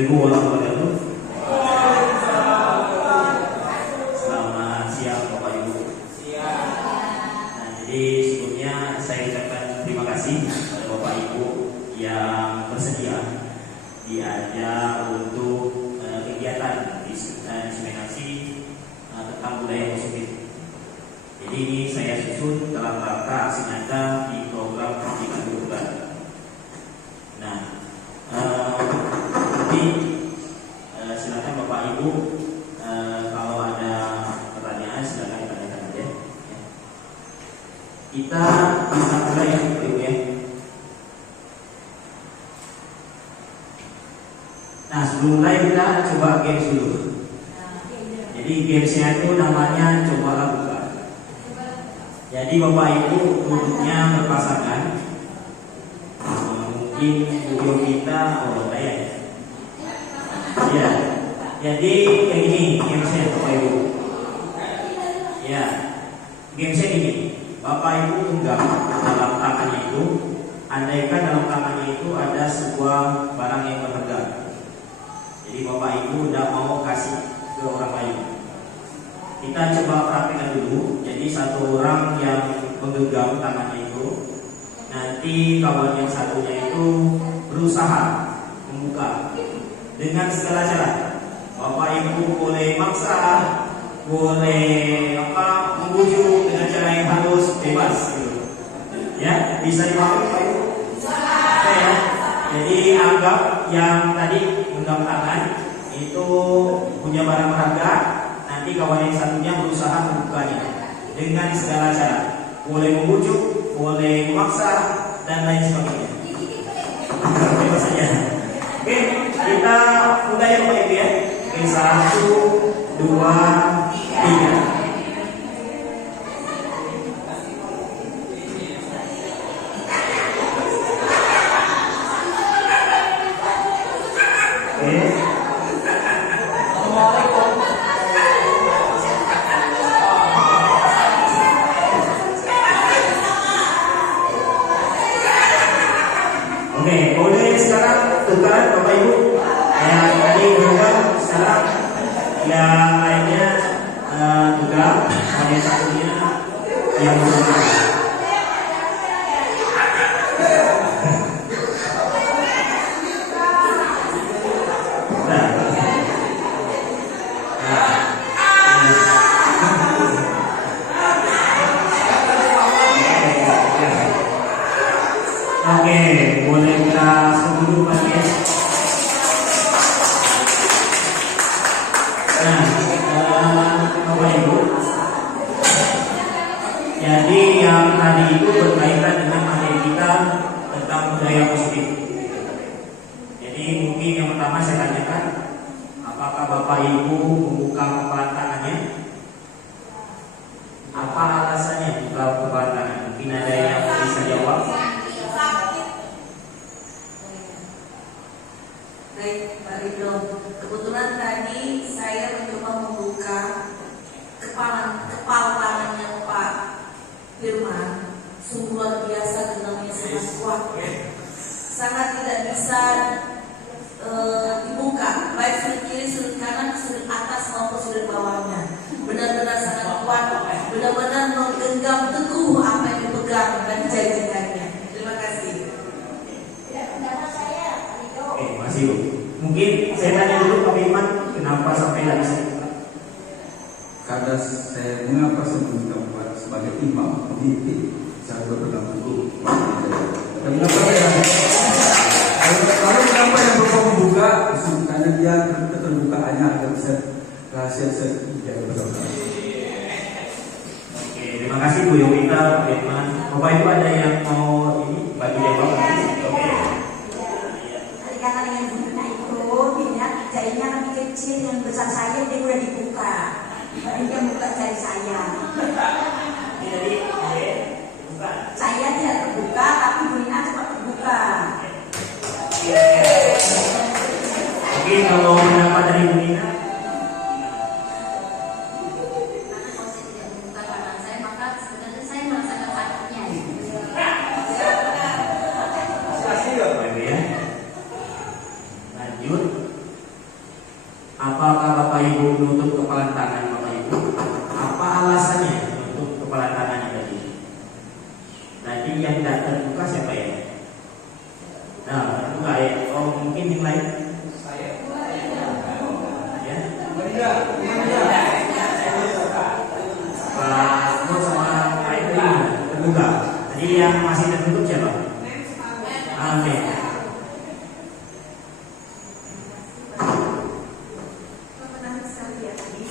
Assalamualaikum warahmatullahi wabarakatuh. Selamat siang Bapak Ibu. Nah, jadi sebelumnya saya ucapkan terima kasih kepada Bapak Ibu yang bersedia diajak untuk kegiatan diseminasi tentang budaya positif. Jadi ini saya susun dalam rangka aksi nyata di program pendidikan keluarga. Nah, jadi silakan Bapak Ibu kalau ada pertanyaan silakan ditanyakan aja. Kita bisa mulai ya Bapak Ibu ya. Nah, sebelum mulai kita coba games dulu. Jadi gamesnya itu namanya cobalah buka. Jadi Bapak Ibu duduknya berpasangan. Mungkin video kita ya. Ya. Jadi kayak gini gamesnya Bapak Ibu. Ya. Gamesnya gini. Bapak Ibu genggam dalam tangannya itu. Andaikan dalam tangannya itu ada sebuah barang yang berharga. Jadi Bapak Ibu udah mau kasih ke orang lain. Kita coba praktekkan dulu. Jadi satu orang yang menggenggam tangannya itu, nanti kawan yang satunya itu berusaha membuka dengan segala cara. Bapak Ibu boleh maksa, boleh membujuk dengan cara yang halus, bebas gitu. Ya, bisa dipahami Bapak Ibu? Ya. Jadi anggap yang tadi menggenggam tangan itu punya barang berharga. Nanti kawan yang satunya berusaha membukanya dengan segala cara. Boleh membujuk, boleh memaksa, dan lain sebagainya. Bebas saja. Oke, kita mulai ya Bapak Ibu ya. Oke, 1, 2, 3. Oke, boleh sekarang tukaran Bapak Ibu. Yang tadi genggam sekarang yang lainnya genggam, yang satunya yang genggam. Oke, boleh kita sebut lagi ya. Nah, Bapak Ibu, jadi yang tadi itu berkaitan dengan materi kita tentang budaya positif. Jadi mungkin yang pertama saya tanyakan, apakah Bapak Ibu membuka kepalan tangannya? Apa alasannya buka kepalan tangan? Mungkin ada yang bisa jawab. Baik, Pak Ridho. Kebetulan tadi saya mencoba membuka kepala tangannya Pak Firman. Sungguh luar biasa, genggamnya sangat kuat. Sangat tidak bisa dibuka, baik sudut kiri, sudut kanan, sudut atas maupun sudut bawahnya. Benar-benar sangat kuat, benar-benar menggenggam teguh apa yang dipegang dan dijanjikannya. Terima kasih. Oke, masih Bu. Mungkin saya tanya dulu Pak Firman, kenapa sampai tidak bisa dibuka? Karena saya mengapa saya meminta sebagai imam pemimpin saya berpegang teguh. Dan kenapa yang berpegang membuka? Karena dia keterbukaannya agar bisa rahasia saya berdoa. Oke, terima kasih Bu Yowita, Pak Firman. Bapak Ibu ada yang mau ini bagi jawab? Oke. Karena dengan bunda itu jarinya lebih kecil, yang besar saya dia udah dibuka. Baru dia buka jari saya. Jadi bukan. Saya tidak terbuka, tapi Bunda cepat terbuka. Oke, kalau pendapat dari Bu Nina, Karena kalau saya tidak membuka tangan saya, maka sebenarnya saya merasakan sakitnya. kasih ya Pak Ibu ya. Lanjut. alasannya untuk kepala tangannya tadi. Nanti yang tidak terbuka siapa ya? Nah, terbuka ya. Oh, mungkin yang lain. Ya. Pak Nur sama Pak Ibu terbuka. Jadi yang masih tertutup siapa? Amin. Menarik sekali ya tadi.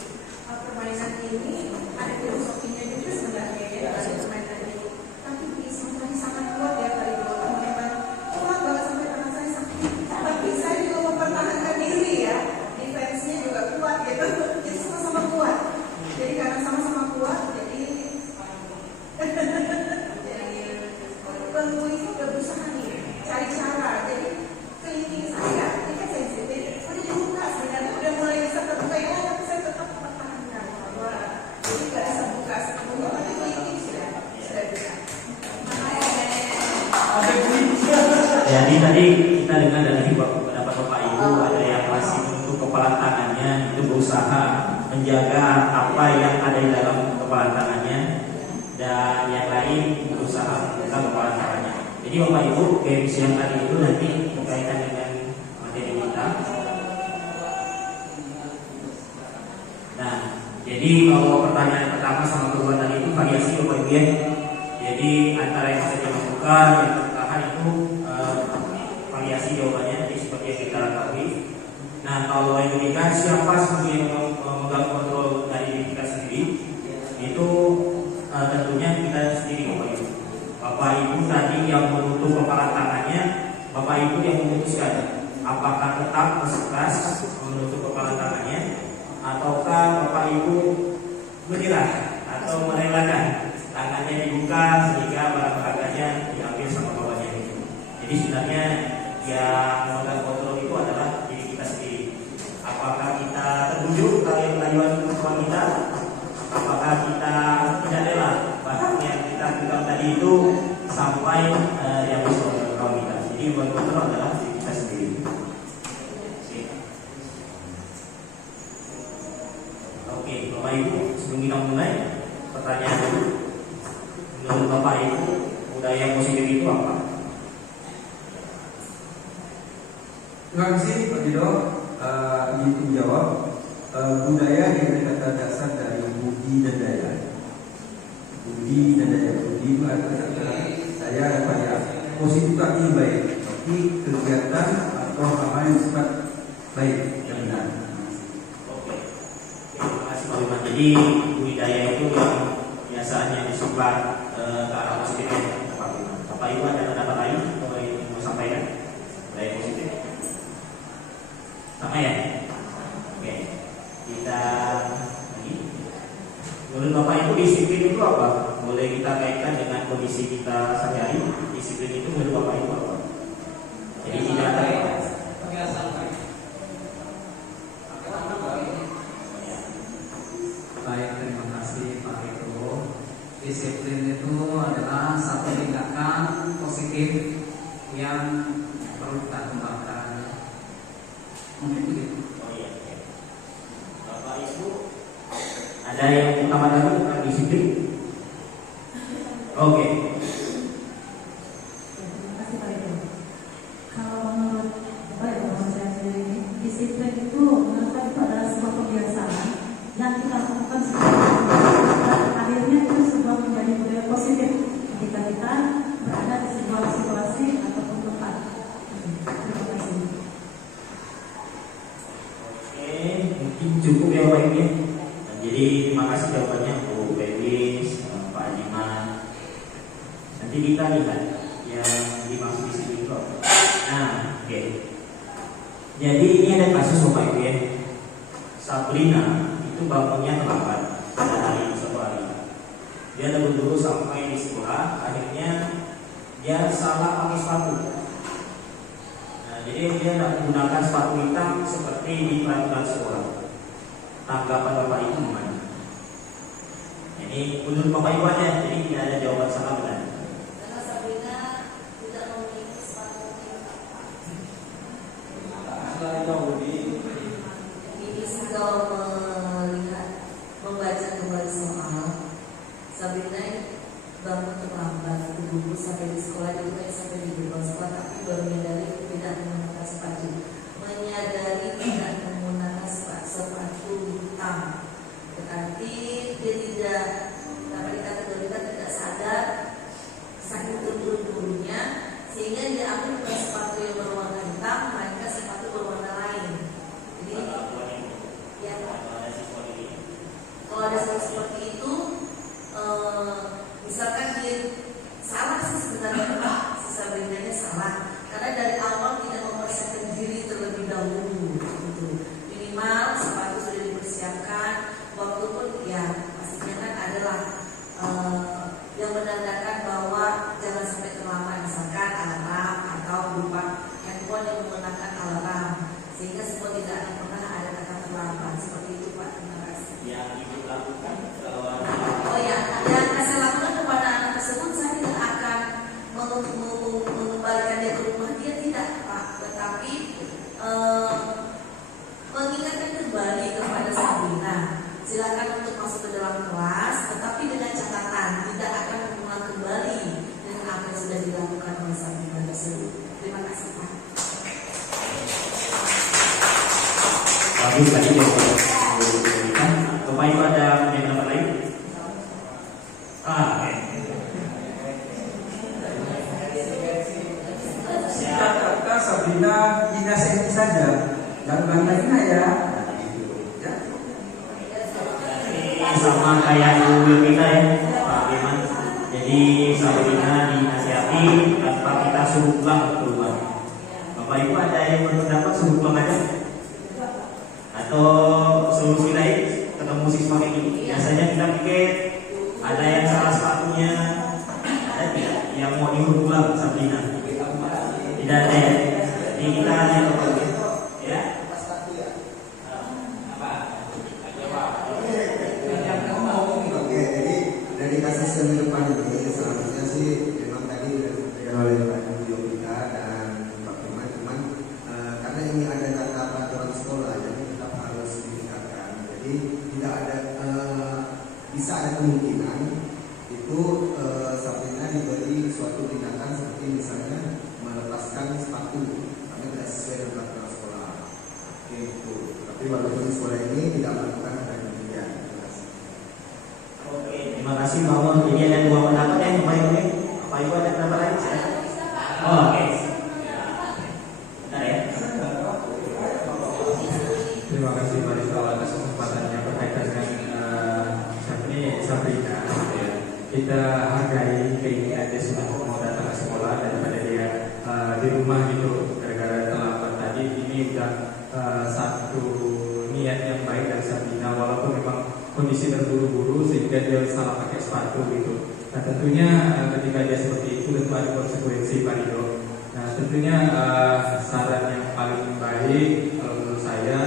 Permainan ini ada filosofinya juga sebenarnya ya dari permainan ini. Tapi sebenarnya sangat kuat ya Pak Ibu. Teman-teman, kuat banget sampai tangan saya sakit. Tapi saya juga mempertahankan diri ya. Defense-nya juga kuat gitu. Jadi sama-sama kuat. Jadi karena sama-sama kuat, jadi penghuni itu udah berusaha nih cari cara. Jadi keliling saya, ini kan sensitif, udah dibuka sebenarnya, udah mulai bisa terbuka ya, tapi saya tetap mempertahankan bahwa jadi nggak bisa buka sepenuhnya, tapi keliling sudah bisa. Jadi tadi kita dengar dari pendapat Bapak Ibu, ada yang masih menutup kepala tangannya, itu berusaha menjaga apa yang ada di dalam kepala tangannya, dan yang lain berusaha membuka kepala tangannya. Jadi Bapak Ibu, games yang tadi itu nanti berkaitan dengan materi kita. Nah, jadi kalau pertanyaan pertama sama kedua tadi itu variasi Bapak Ibu ya. Jadi antara yang saja membuka, yang tertahan itu variasi jawabannya nanti seperti yang kita ketahui. Nah, kalau yang ketiga, siapa sebagai yang memegang kontrol dari diri kita sendiri? Itu tentunya kita sendiri Bapak Ibu. Bapak Ibu tadi yang menutup kepala tangannya, Bapak Ibu yang memutuskan apakah tetap bersikeras menutup kepala tangannya, ataukah Bapak Ibu menyerah atau merelakan tangannya dibuka sehingga barang berharganya diambil sama bapaknya itu. Jadi sebenarnya yang memegang kontrol itu adalah diri kita sendiri. Apakah kita terbujuk kelayuan kehidupan kita? Apakah kita tidak rela barang yang kita pegang tadi itu sampai diambil oleh kaum kita? Jadi memegang kontrol adalah diri kita sendiri. Oke, Bapak Ibu, sebelum kita mulai pertanyaan dulu. Menurut Bapak Ibu, budaya positif itu apa? Terima kasih Pak Dido. Ingin menjawab. Budaya yang kata dasar dari budi dan daya. Budi dan daya. Budi itu kata saya apa ya? Positif itu artinya baik. Tapi kegiatan atau hal-hal yang sifat baik dan benar. Oke, terima kasih Pak Wiman. Jadi budaya itu yang biasanya disifat ke arah positif ya, Pak Wiman. Bapak Ibu ada pendapat lain atau yang mau sampaikan? Budaya positif sama ya? Oke, kita lagi. Menurut Bapak Ibu, disiplin itu apa? Boleh kita kaitkan dengan kondisi kita sehari-hari. Disiplin itu menurut Bapak Ibu apa? Jadi tidak Baik, terima kasih Pak Eko. Disiplin itu adalah satu tindakan positif yang perlu kita kembangkan. Mungkin begitu. Oh iya, oke. Bapak Ibu, ada yang utama lagi tentang disiplin? Oke. Terima kasih Pak Ibu. Kalau menurut saya sendiri, disiplin itu menurut saya itu adalah sebuah kebiasaan yang kita lakukan setiap hari. Dan akhirnya itu sebuah menjadi budaya positif ketika kita berada di sebuah situasi ataupun tempat. Terima kasih. Oke, mungkin cukup ya Bapak Ibu ya. Dan jadi terima kasih jawabannya Bu Belis, Pak Ajiman. Nanti kita lihat yang dimaksud di sini itu apa. Nah, oke. Jadi ini ada kasus Bapak Ibu ya. Sabrina itu bangunnya terlambat pada hari suatu hari. Dia dulu sampai di sekolah, akhirnya dia salah pakai sepatu. Jadi dia tidak menggunakan sepatu hitam seperti di peraturan sekolah. Tanggapan Bapak Ibu gimana? Ini menurut Bapak Ibu aja, jadi tidak ada jawaban salah benar. Karena Sabrina tidak memiliki sepatu ini sudah melihat membaca kembali soal Sabrina bangun terlambat, buru-buru sampai di sekolah, juga sampai di gerbang sekolah, tapi baru menyadari tidak menggunakan sepatu. Menyadari tidak menggunakan sepatu hitam, berarti dia tidak dapat dikategorikan tidak sadar saking terburu-burunya, sehingga dia ambil bukan sepatu yang berwarna hitam, melainkan sepatu berwarna lain. Jadi ya, kalau ada seperti itu, misalkan dia salah sih sebenarnya Pak, si Sabrinanya salah, karena dari awal tidak mempersiapkan diri terlebih dahulu. Gitu. Minimal sepatu sudah dipersiapkan, waktu pun ya pastinya kan adalah yang menandakan bahwa jangan sampai terlambat, misalkan alarm atau berupa handphone yang menggunakan alarm, sehingga semua tidak akan pernah ada kata terlambat. Seperti itu Pak, terima kasih. Yang ibu lakukan kalau Oh ya, yang saya lakukan kepada anak tersebut, saya tidak akan mengembalikan dia ke rumah, dia tidak Pak, tetapi mengingatkan kembali kepada Sabrina, silakan untuk masuk ke dalam kelas, tetapi dengan catatan tidak akan mengulang kembali dengan apa yang sudah dilakukan oleh Sabrina tersebut. Terima kasih Pak. bagus tadi ya. Bapak Ibu ada pendapat lain? Oke. Singkat kata Sabrina dinasihati saja, jangan bantah ya. Ya. Ini sama kayak guru kita ya, Pak Firman. Jadi Sabrina dinasihati tanpa kita suruh pulang ke rumah. Bapak Ibu ada yang berpendapat suruh pulang aja? Atau solusi lain ketemu siswa kayak gini? Biasanya kita pikir ada yang salah sepatunya, ada tidak yang mau diurut pulang Sabrina? Tidak ada ya. Jadi kita hanya ya. Oke, jadi dari kasus yang depan ini selanjutnya sih memang tadi sudah oleh Pak Yudio kita dan Pak Firman, cuman karena ini ada kata peraturan sekolah yang tetap harus ditingkatkan. Jadi tidak ada bisa ada kemungkinan itu Sabrina diberi suatu tindakan seperti misalnya melepaskan sepatu karena tidak sesuai dengan peraturan sekolah. Oke, itu. Tapi walaupun di sekolah ini tidak melakukan hal yang demikian. Terima kasih. Oke, terima kasih Pak Mon. Jadi ada dua pendapat ya, Bapak Ibu. Bapak Ibu ada pendapat lain? Oh, oke. Bentar ya. Terima kasih Marisa atas kesempatannya berkaitan dengan Sabrina. Ya. Kita hargai keinginan dia sudah mau datang ke sekolah daripada dia di rumah gitu gara-gara terlambat tadi. Ini udah satu niat yang baik dari Sabrina, walaupun memang kondisi terburu-buru sehingga dia salah pakai sepatu gitu. Nah tentunya ketika dia seperti itu tentu ada konsekuensi Pak Rido. Nah tentunya saran yang paling baik kalau menurut saya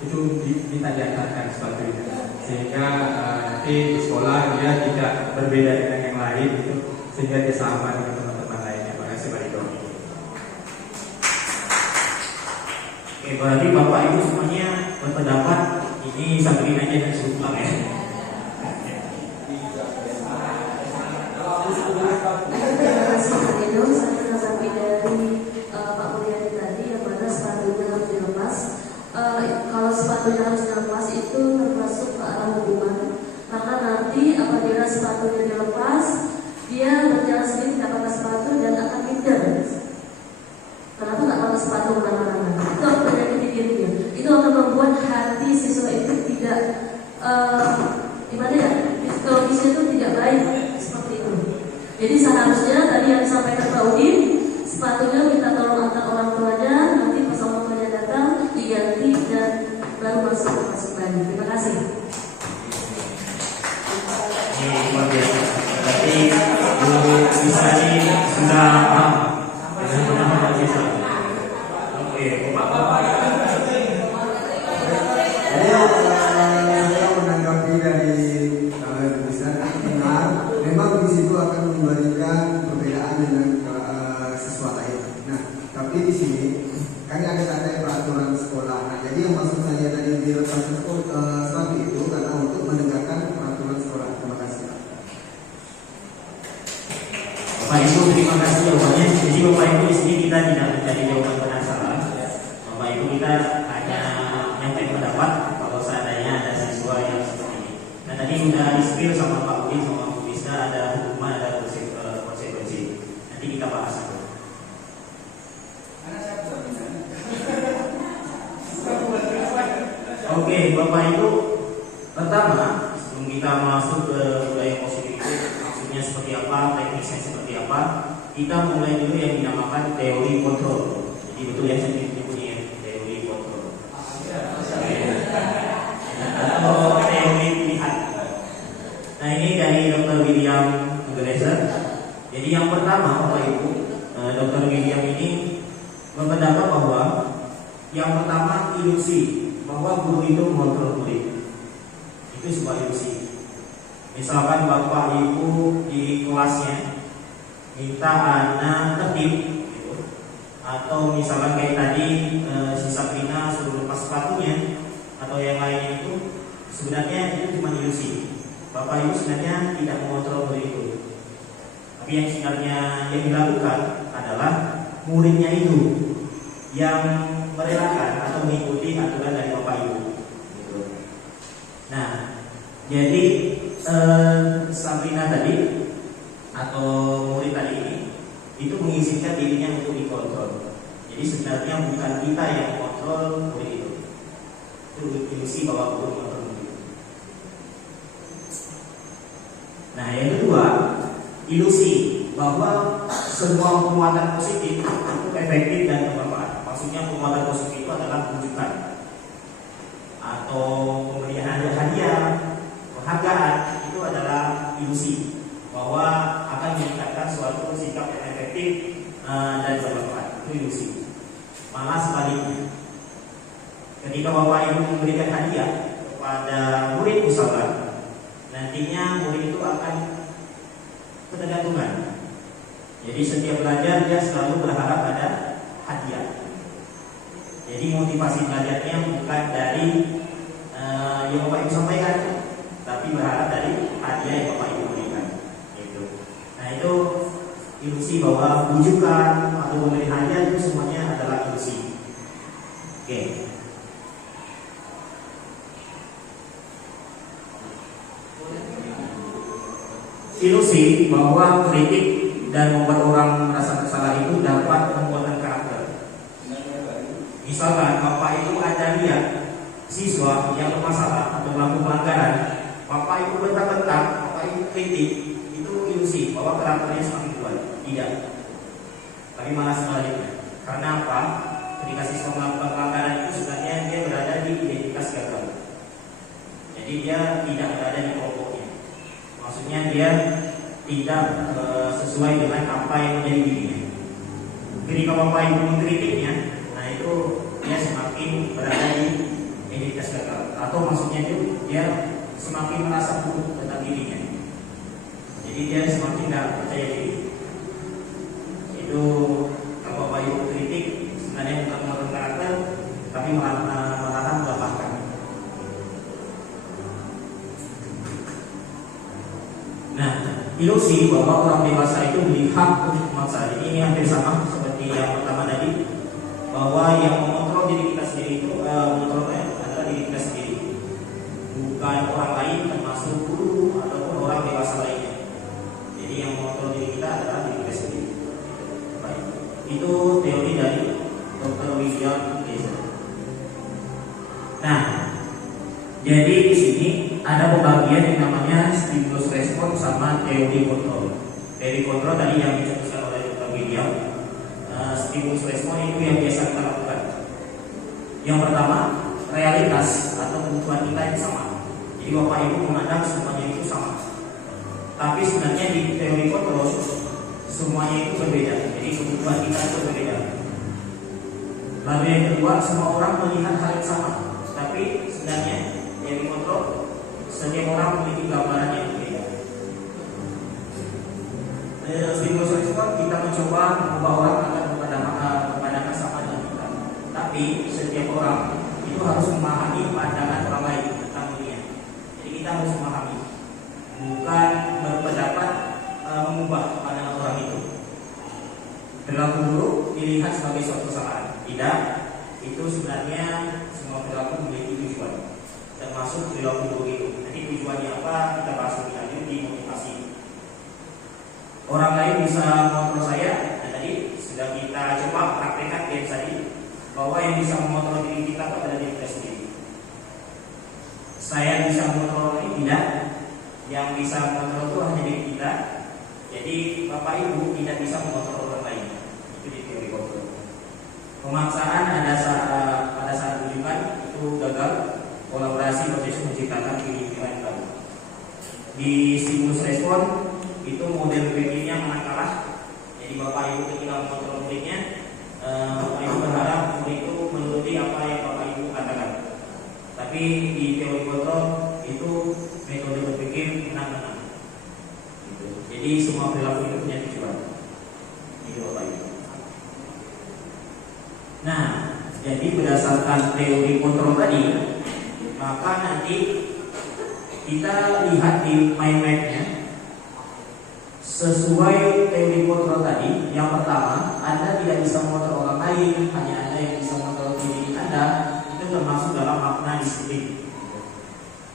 itu kita diantarkan sepatunya sehingga nanti di sekolah dia tidak berbeda dengan yang lain gitu, sehingga dia sama dengan teman-teman lainnya. Terima kasih Pak Rido. Oke, berarti Bapak Ibu semuanya berpendapat ini Sabrina aja dan suruh pulang ya. Terima kasih Pak Edo. Saya menanggapi dari Pak Mulyadi tadi yang mana sepatunya harus dilepas. Kalau sepatunya harus dilepas itu termasuk ke arah hukuman, karena nanti apabila sepatunya dilepas, dia berjalan sendiri tidak pakai sepatu dan akan minder. Kenapa nggak pakai sepatu kemana-mana? Itu akan menyakiti dirinya. Itu akan membuat hati siswa itu tidak gimana ya? Psikologisnya itu tidak baik seperti itu. Jadi seharusnya tadi yang disampaikan Pak Udin, sepatunya minta tolong antar orang tuanya, nanti pas orang tuanya datang diganti dan baru masuk lagi. Terima kasih. Ini luar biasa. Berarti Bu Isani sudah paham dengan pendapat siswa. Oke, Bapak. Jadi saya menanggapi dari Ustaz benar, memang di situ akan memberikan perbedaan dengan siswa lain. Nah, tapi di sini kan ada kata peraturan sekolah. Nah, jadi yang maksud saya tadi di sepatu itu karena untuk menegakkan peraturan sekolah. Terima kasih. Ibu terima kasih jawabannya. Jadi Bapak Ibu di sini kita tidak mencari jawaban benar salah. Bapak Ibu kita hanya menyampaikan pendapat kalau seandainya ada siswa yang seperti ini. Nah tadi sudah di-spill sama Pak Udin sama Bu Bisa ada hukuman, ada konsekuensi. Nanti kita bahas itu. Oke, Bapak Ibu, pertama sebelum kita masuk ke budaya positif itu maksudnya seperti apa, teknisnya seperti apa, kita mulai dulu yang dinamakan teori kontrol. Jadi betul ya saya menyebutnya teori kontrol. Atau teori pilihan. Nah ini dari Dr. William Glaser. Jadi yang pertama Bapak Ibu, Dr. William ini berpendapat bahwa yang pertama ilusi bahwa guru itu mengontrol murid. Itu sebuah ilusi. Misalkan Bapak Ibu di kelasnya minta anak tertib gitu. Atau misalkan kayak tadi si Sabrina suruh lepas sepatunya atau yang lain itu, sebenarnya itu cuma ilusi. Bapak Ibu sebenarnya tidak mengontrol murid itu. Tapi yang sebenarnya yang dilakukan adalah muridnya itu yang merelakan atau mengikuti aturan dari Bapak Ibu. Gitu. Nah, jadi Sabrina tadi atau murid tadi ini itu mengizinkan dirinya untuk dikontrol. Jadi sebenarnya bukan kita yang mengontrol murid itu. Itu ilusi bahwa guru mengontrol murid. Nah, yang kedua, ilusi bahwa semua penguatan positif itu efektif dan bermanfaat. Maksudnya penguatan positif itu adalah rujukan atau pemberian hadiah, penghargaan, itu adalah ilusi bahwa akan meningkatkan suatu sikap yang efektif dan bermanfaat. Itu ilusi. Malah sebaliknya, ketika Bapak Ibu memberikan hadiah kepada murid misalkan, nantinya murid itu akan ketergantungan. Jadi setiap belajar dia selalu berharap ada hadiah. Jadi motivasi belajarnya bukan dari yang Bapak Ibu sampaikan, tapi berharap dari hadiah yang Bapak Ibu berikan. Gitu. Nah itu ilusi bahwa bujukan atau memberi hadiah itu semuanya adalah ilusi. Oke. Ilusi bahwa kritik dan membuat orang merasa bersalah itu dapat membuatkan karakter. Misalkan Bapak Ibu ada lihat siswa yang bermasalah atau melakukan pelanggaran, Bapak Ibu bentak-bentak, Bapak Ibu kritik, itu ilusi bahwa karakternya semakin kuat. Tidak. Tapi malah sebaliknya. Karena apa? Ketika siswa melakukan pelanggaran itu sebenarnya dia berada di identitas gagal. Jadi dia tidak berada di kelompoknya. Maksudnya dia tidak sesuai dengan apa yang menjadi dirinya. Ketika Bapak Ibu mengkritiknya, nah itu dia semakin berada di identitas gagal. Atau maksudnya itu dia semakin merasa buruk tentang dirinya. Jadi dia semakin tidak percaya diri. Itu kalau Bapak Ibu kritik sebenarnya bukan membangun karakter, tapi malahan melemahkan. Nah, ilusi bahwa orang dewasa itu melihat untuk memaksa. Jadi ini hampir sama seperti yang pertama tadi, bahwa yang mengontrol diri kita sendiri itu mengontrolnya adalah diri kita sendiri, bukan orang lain termasuk guru ataupun orang dewasa lainnya. Jadi yang mengontrol diri kita adalah diri kita sendiri. Baik. Itu teori dari Dr. William Glaser. Nah, jadi di sini ada pembagian yang namanya stimulus respon sama teori kontrol. Teori kontrol tadi yang dijelaskan oleh Dr. William. Stimulus respon itu yang biasa kita lakukan. Yang pertama, realitas atau kebutuhan kita itu sama. Jadi Bapak Ibu memandang semuanya itu sama. Tapi sebenarnya di teori kontrol semuanya itu berbeda. Jadi kebutuhan kita itu berbeda. Lalu yang kedua, semua orang melihat hal yang sama. Tapi sebenarnya teori kontrol setiap orang memiliki gambaran yang berbeda. Stimulus respon kita mencoba mengubah orang agar berpandangan sama dengan kita. Tapi setiap orang itu harus memahami pandangan orang lain tentang dunia. Jadi kita harus memahami, bukan berpendapat mengubah pandangan orang itu. dilihat sebagai suatu kesalahan. Tidak, itu sebenarnya semua perilaku memiliki tujuan, termasuk perilaku buruk itu. Nanti tujuannya apa kita bahas lebih lanjut di motivasi. Orang lain bisa mengontrol saya, dan tadi sudah kita coba praktekkan game tadi, bahwa yang bisa mengontrol diri kita adalah diri kita sendiri. Saya bisa mengontrol ini tidak, yang bisa mengontrol itu hanya diri kita. Jadi Bapak Ibu tidak bisa mengontrol orang lain. Itu di teori kontrol. Pemaksaan pada saat rujukan itu gagal. Kolaborasi proses menciptakan pilihan baru. Di stimulus respon itu model BPI-nya menang kalah. Jadi Bapak Ibu ketika mengontrol muridnya, Bapak Ibu berharap murid itu menuruti apa yang Bapak Ibu katakan. Tapi di teori kontrol itu metode berpikir menang-menang. Gitu. Jadi semua perilaku itu punya tujuan. Itu Bapak Ibu. Nah, jadi berdasarkan teori kontrol tadi, maka nanti kita lihat di mind map-nya sesuai teori kontrol tadi. Yang pertama, Anda tidak bisa mengontrol orang lain, hanya Anda yang bisa mengontrol diri Anda. Itu termasuk dalam makna disiplin.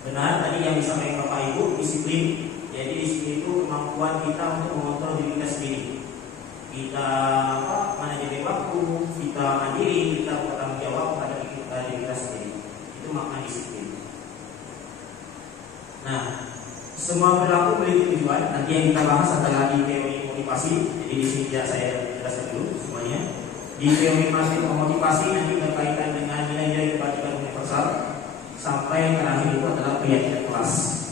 Benar tadi yang disampaikan Bapak Ibu, disiplin. Jadi disiplin itu kemampuan kita untuk mengontrol diri kita sendiri. Kita manajemen waktu, kita mandiri, kita bertanggung jawab pada diri kita sendiri. Itu makna disiplin. Nah, semua perilaku memiliki tujuan. Nanti yang kita bahas adalah di teori motivasi. Jadi di sini saya jelaskan dulu semuanya. Di teori motivasi nanti berkaitan dengan nilai-nilai kebajikan universal. Sampai terakhir itu adalah keyakinan kelas.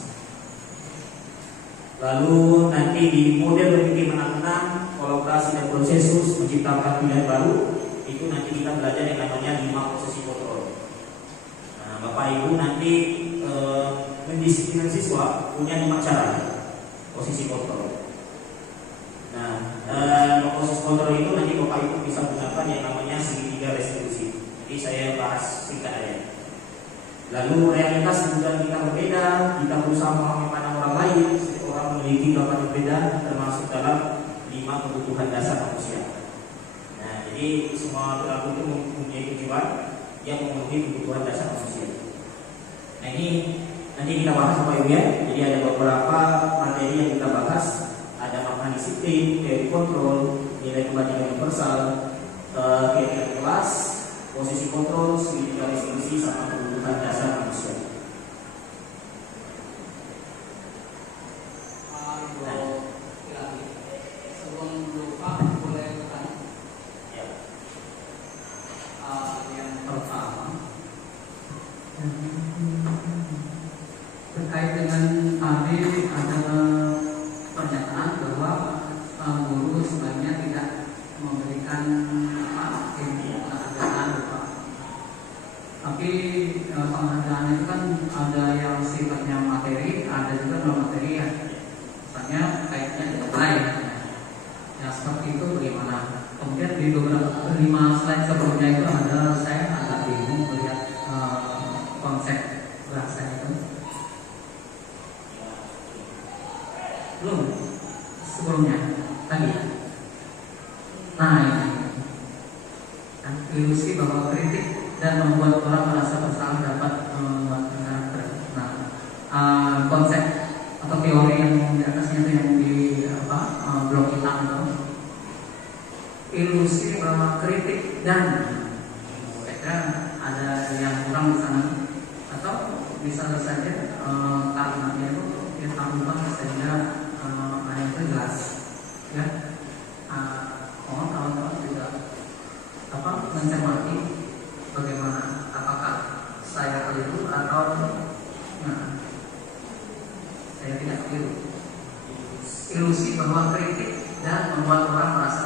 Lalu nanti di model berpikir menang-menang, kolaborasi dan konsensus menciptakan pilihan baru. Itu nanti kita belajar yang namanya 5 posisi kontrol. Nah, Bapak Ibu nanti mendisiplinkan siswa punya 5 cara posisi kontrol. Nah, posisi kontrol itu nanti Bapak Ibu bisa gunakan yang namanya segitiga restitusi. Jadi saya bahas singkat aja. Lalu realitas kebutuhan kita berbeda, kita berusaha memahami pandang orang lain. Setiap orang memiliki gambaran berbeda, termasuk dalam 5 kebutuhan dasar manusia. Nah, jadi semua perilaku itu mempunyai tujuan yang memenuhi kebutuhan dasar manusia. Nah, ini nanti kita bahas Bapak Ibu ya. Jadi ada beberapa materi yang kita bahas. Ada makna disiplin, teori kontrol, nilai kebajikan universal, keyakinan kelas, posisi kontrol, segitiga restitusi, sama kebutuhan dasar manusia. Sebelum lupa boleh bertanya. Ya. Yang pertama terkait dengan tadi ada pernyataan bahwa guru sebenarnya tidak memberikan penghargaan, tapi penghargaan itu kan ada yang sifatnya materi, ada juga non materi ya. Misalnya kaitnya dengan lain. Ya seperti itu bagaimana? Kemudian di beberapa 5 slide sebelumnya itu ada saya agak bingung melihat konsep bahasa itu. Belum sebelumnya tadi. Nah ini kan ilusi bahwa kritik dan membuat orang merasa bersalah dapat membuat karakter. Nah konsep atau teori yang di atasnya itu yang di blok hitam itu, ilusi bahwa kritik dan ada yang kurang di sana, atau bisa saja kalimatnya itu ditambah sehingga itu jelas ya. Mohon kawan-kawan juga mencermati bagaimana, apakah saya keliru atau saya tidak keliru. Ilusi bahwa kritik dan membuat orang merasa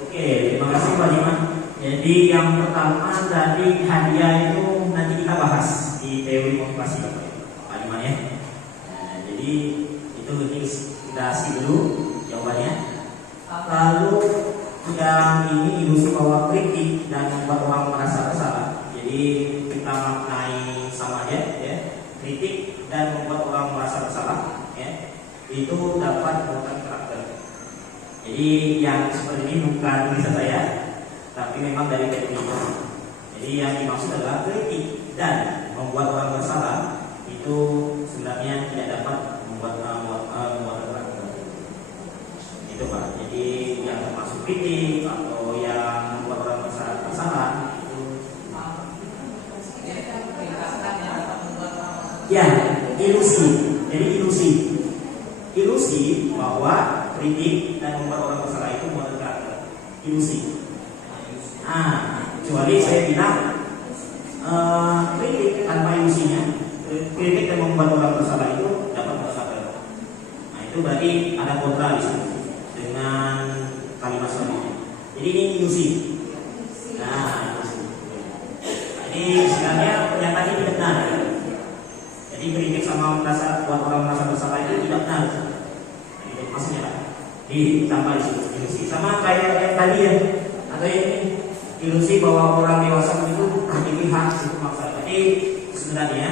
Oke, terima kasih Pak Diman. Jadi yang pertama tadi hadiah itu nanti kita bahas di teori motivasi Pak Diman ya. Nah, jadi itu kita skip dulu jawabannya. Lalu yang ini ilusi bahwa kritik dan membuat orang merasa bersalah. Jadi kita maknai sama aja ya. Kritik dan membuat orang merasa itu dapat membuat karakter. Jadi yang seperti ini bukan tulisan saya, tapi memang dari teknik. Jadi yang dimaksud adalah kritik dan membuat orang bersalah itu sebenarnya tidak dapat membuat karakter. Itu Pak. Jadi yang termasuk kritik atau yang membuat orang bersalah itu ya ilusi. Jadi ilusi bahwa kritik dan membuat orang bersalah itu membuat karakter. Ilusi. Kecuali saya bilang kritik tanpa ilusinya, kritik dan membuat orang bersalah itu dapat membuat karakter. Nah itu berarti ada kontra di sini dengan kalimat selanjutnya. Jadi ini ilusi. Nah ilusi. Jadi sebenarnya pernyataan ini tidak benar. Jadi kritik sama buat orang merasa bersalah itu tidak benar. Itu maksudnya Pak. Ditambah di situ ilusi. Sama kayak yang tadi ya, atau ini ilusi bahwa orang dewasa itu memiliki hak untuk memaksa. Jadi sebenarnya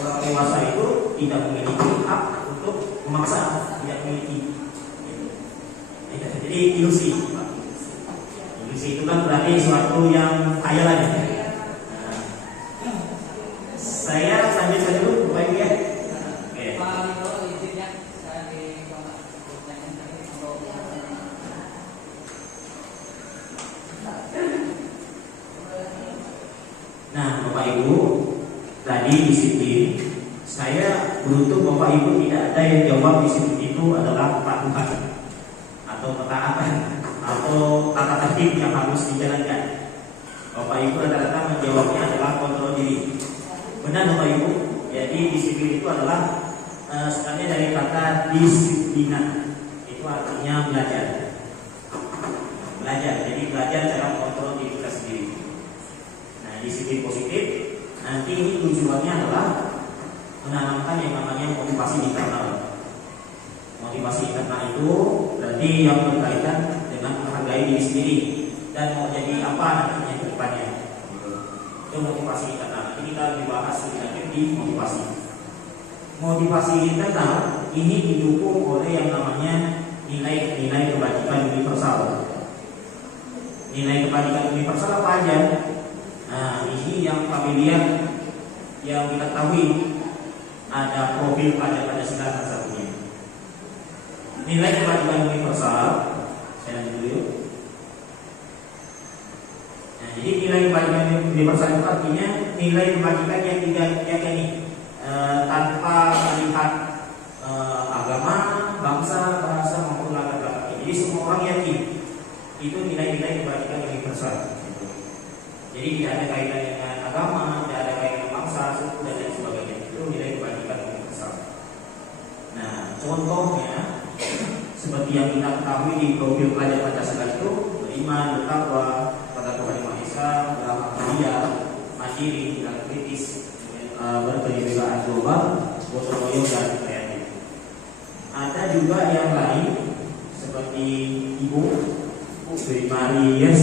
orang dewasa itu tidak memiliki hak untuk memaksa, tidak memiliki. Jadi ilusi. Ilusi itu kan berarti suatu yang khayalan. Saya lanjut saja dulu, Bapak Ibu ya. Oke. Nah, Bapak Ibu, tadi disiplin. Saya beruntung Bapak Ibu tidak ada yang jawab disiplin itu adalah kepatuhan atau ketaatan atau tata tertib yang harus dijalankan. Bapak Ibu rata-rata menjawabnya adalah kontrol diri. Benar Bapak Ibu? Jadi disiplin itu adalah sebenarnya dari kata disiplina. Itu artinya belajar. Jadi belajar cara mengontrol diri kita sendiri. Nah, disiplin positif nanti ini tujuannya adalah menanamkan yang namanya motivasi internal. Motivasi internal itu berarti yang berkaitan dengan menghargai diri sendiri dan mau jadi apa nantinya ke depannya. Itu motivasi internal. Nanti kita lebih bahas lebih lanjut di motivasi. Motivasi internal ini didukung oleh yang namanya nilai kebajikan universal. Nilai kebajikan universal apa aja? Nah, ini yang familiar, yang kita ketahui ada profil pada Pancasila salah satunya. Nilai kebajikan universal, saya lanjut dulu. Nah, jadi nilai kebajikan universal itu artinya nilai kebajikan yang diyakini tanpa melihat agama, bangsa, bahasa maupun latar belakang. Jadi semua orang yakin itu nilai-nilai kebajikan universal. Jadi tidak ada kaitan dengan agama, tidak ada kaitan dengan bangsa, suku dan lain sebagainya. Itu nilai kebajikan universal. Nah, contohnya seperti yang kita ketahui di profil pelajar Pancasila itu beriman, bertakwa pada Tuhan Yang Maha Esa, beramal mulia, mandiri, tidak kritis, berkejiwaan global, gotong royong dan kreatif. Ada juga yang lain seperti Ibu Sri Maries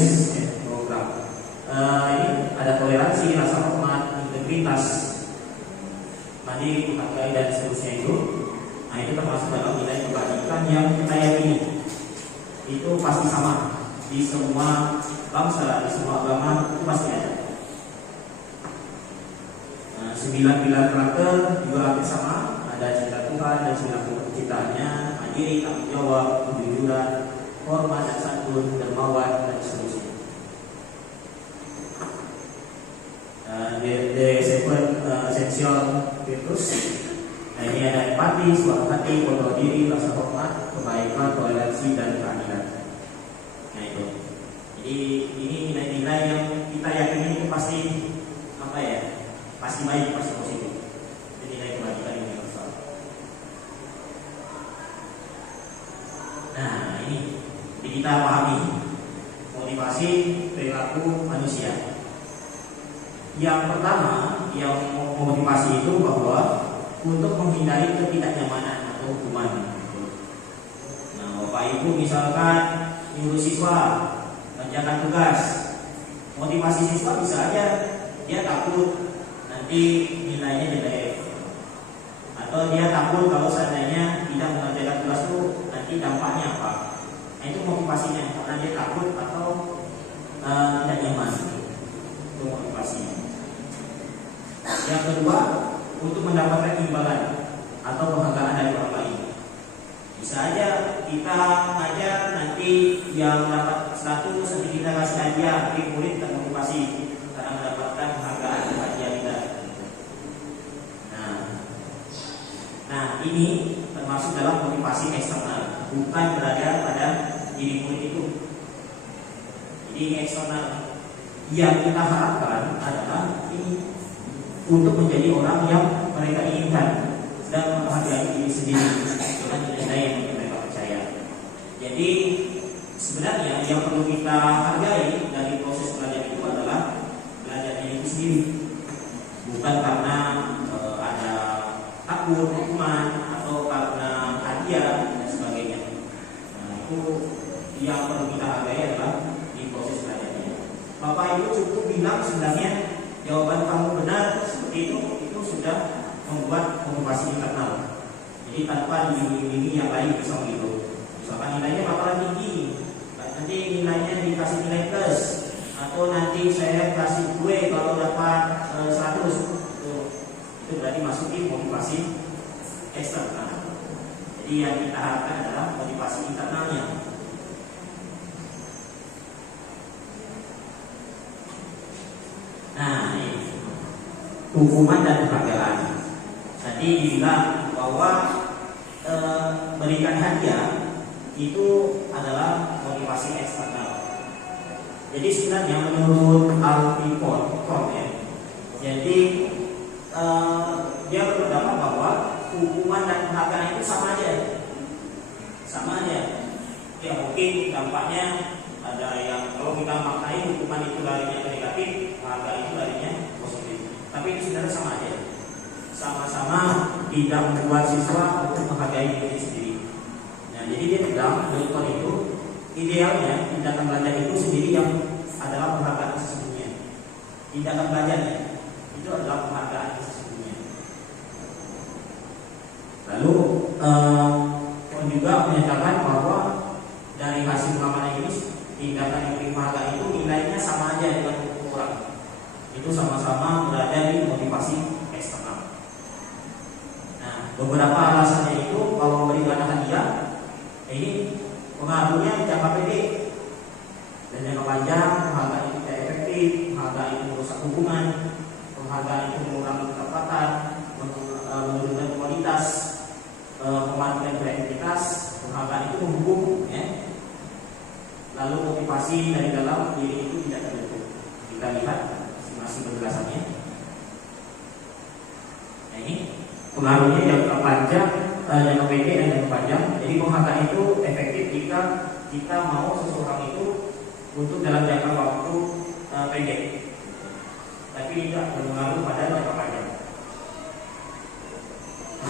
program. Ini ada toleransi, rasa hormat, integritas, mandiri, menghargai dan seterusnya itu. Nah itu termasuk dalam nilai kebajikan yang kita yakini. Itu pasti sama di semua bangsa, di semua agama itu pasti ada. 9 pilar karakter juga hampir sama. Ada cinta Tuhan dan 9 penciptaannya, mandiri, tanggung jawab, kejujuran, hormat dan santun, dermawan dan seterusnya. The seven essential virtues. Nah, ini ada empati, suara hati, kontrol diri, rasa hormat, kebaikan, toleransi dan keadilan. Nah itu. Jadi ini nilai-nilai yang kita yakini itu pasti apa ya? Pasti baik, pasti positif. Itu nilai kebajikan universal. Nah ini jadi kita pahami motivasi perilaku manusia. Yang pertama, yang motivasi itu bahwa untuk menghindari ketidaknyamanan atau hukuman. Nah, Bapak Ibu misalkan nyuruh siswa mengerjakan tugas, motivasi siswa bisa aja dia takut nanti nilainya jelek atau dia takut kalau seandainya tidak mengerjakan tugas itu nanti dampaknya apa. Nah itu motivasinya, karena dia takut atau tidak nyaman. Itu motivasinya. Yang kedua, untuk mendapatkan imbalan atau penghargaan dari orang lain. Bisa aja kita ngajar nanti yang dapat 100 nanti kita kasih hadiah, nanti murid termotivasi karena mendapatkan penghargaan hadiah kita. Nah ini termasuk dalam motivasi eksternal, bukan berada pada diri murid itu. Jadi eksternal yang kita harapkan adalah ini untuk menjadi orang yang mereka inginkan dan menghargai diri sendiri dengan nilai yang mereka percaya. Jadi sebenarnya yang perlu kita hargai dari proses belajar itu adalah belajarnya itu sendiri, bukan karena ada takut hukuman atau karena hadiah dan sebagainya. Nah itu yang perlu kita hargai adalah di proses belajarnya. Bapak Ibu cukup bilang sebenarnya jawaban kamu benar seperti itu sudah membuat motivasi internal. Jadi tanpa diiming-imingi yang lain bisa begitu. Misalkan nilainya bakalan tinggi, nanti nilainya dikasih nilai plus, atau nanti saya kasih gue kalau dapat 100. Itu berarti masuk di motivasi eksternal. Jadi yang kita harapkan adalah motivasi internalnya. Nah, ini hukuman dan penghargaan. Tadi dibilang bahwa berikan hadiah itu adalah motivasi eksternal. Jadi sebenarnya menurut Al-Fihon ya, jadi dia berpendapat bahwa hukuman dan penghargaan itu sama aja. Ya mungkin dampaknya ada yang kalau kita maknai hukuman itu larinya ke negatif, penghargaan itu larinya positif. Tapi itu sebenarnya sama aja. Sama-sama tidak membuat siswa untuk menghargai diri sendiri. Nah, jadi dia bilang Newton itu idealnya tindakan belajar itu sendiri yang adalah penghargaan sesungguhnya. Tindakan belajarnya itu adalah penghargaan sesungguhnya. Lalu Pohn juga menyatakan bahwa dari hasil pengamatan ini tindakan yang diberi penghargaan itu nilainya sama aja dengan hukum orang. Itu sama-sama berada di motivasi eksternal. Nah, beberapa alasannya itu kalau memberikan hadiah, ini pengaruhnya jangka pendek dan jangka panjang. Penghargaan itu tidak efektif, penghargaan itu merusak hubungan, penghargaan itu mengurangi ketepatan, menurunkan kualitas, mematikan kreativitas, penghargaan itu menghukum, ya. Lalu motivasi dari dalam diri itu tidak terbentuk. Kita lihat masing-masing penjelasannya. Nah ini pengaruhnya jangka panjang, jangka pendek dan jangka panjang. Jadi penghargaan itu efektif jika kita mau seseorang itu untuk dalam jangka waktu pendek, tapi tidak berpengaruh pada jangka panjang.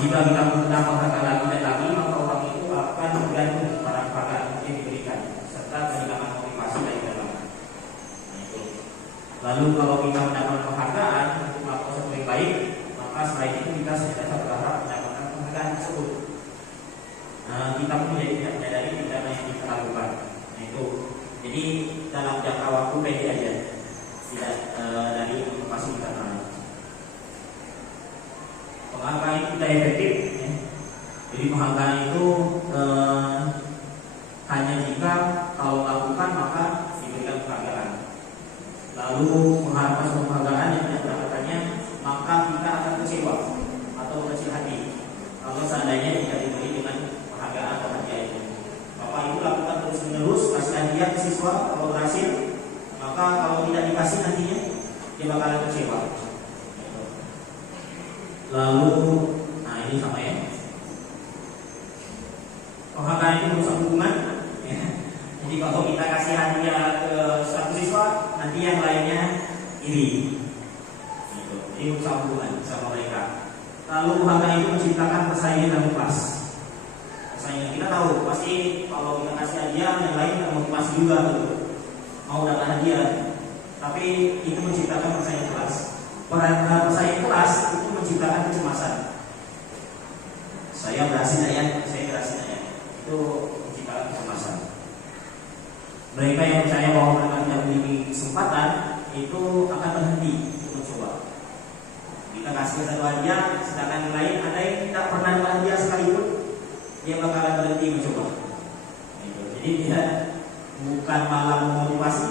Jika kita menggunakan penghargaan lagi dan lagi, maka orang itu akan bergantung pada penghargaan yang diberikan serta kehilangan motivasi dari dalam. Nah itu. Lalu kalau kita mendapatkan penghargaan untuk melakukan sesuatu yang baik, maka selain itu kita senantiasa berharap mendapatkan penghargaan tersebut. Kita pun menjadi tidak menyadari tindakan yang kita lakukan. Nah itu. Jadi dalam jangka waktu pendek aja, tidak dari motivasi kita lain. Penghargaan itu tidak efektif, ya. Jadi penghargaan itu hanya jika kalau lakukan maka diberikan penghargaan. Lalu mengharapkan sebuah penghargaan yang tidak mendapatkannya, maka kita akan kecewa atau kecil hati kalau seandainya tidak diberi dengan penghargaan atau hadiah itu. Bapak Ibu lakukan terus menerus, kasih hadiah ke siswa kalau berhasil, maka kalau tidak dikasih nantinya dia bakalan kecewa. Lalu, nah ini sama ya. Penghargaan itu merusak hubungan. Ya. Jadi kalau kita kasih hadiah ke satu siswa, nanti yang lainnya iri. Gitu. Jadi merusak hubungan sama mereka. Lalu penghargaan itu menciptakan persaingan dalam kelas. Persaingan kita tahu pasti kalau kita kasih hadiah, yang lain termotivasi juga gitu. Mau dapat hadiah. Tapi itu menciptakan persaingan kelas. Persaingan kelas itu menciptakan kecemasan. berhenti untuk mencoba. Kita kasih satu hadiah, sedangkan yang lain ada yang tidak pernah hadiah sekalipun, dia bakalan berhenti mencoba. Gitu. Jadi tidak bukan malah memotivasi,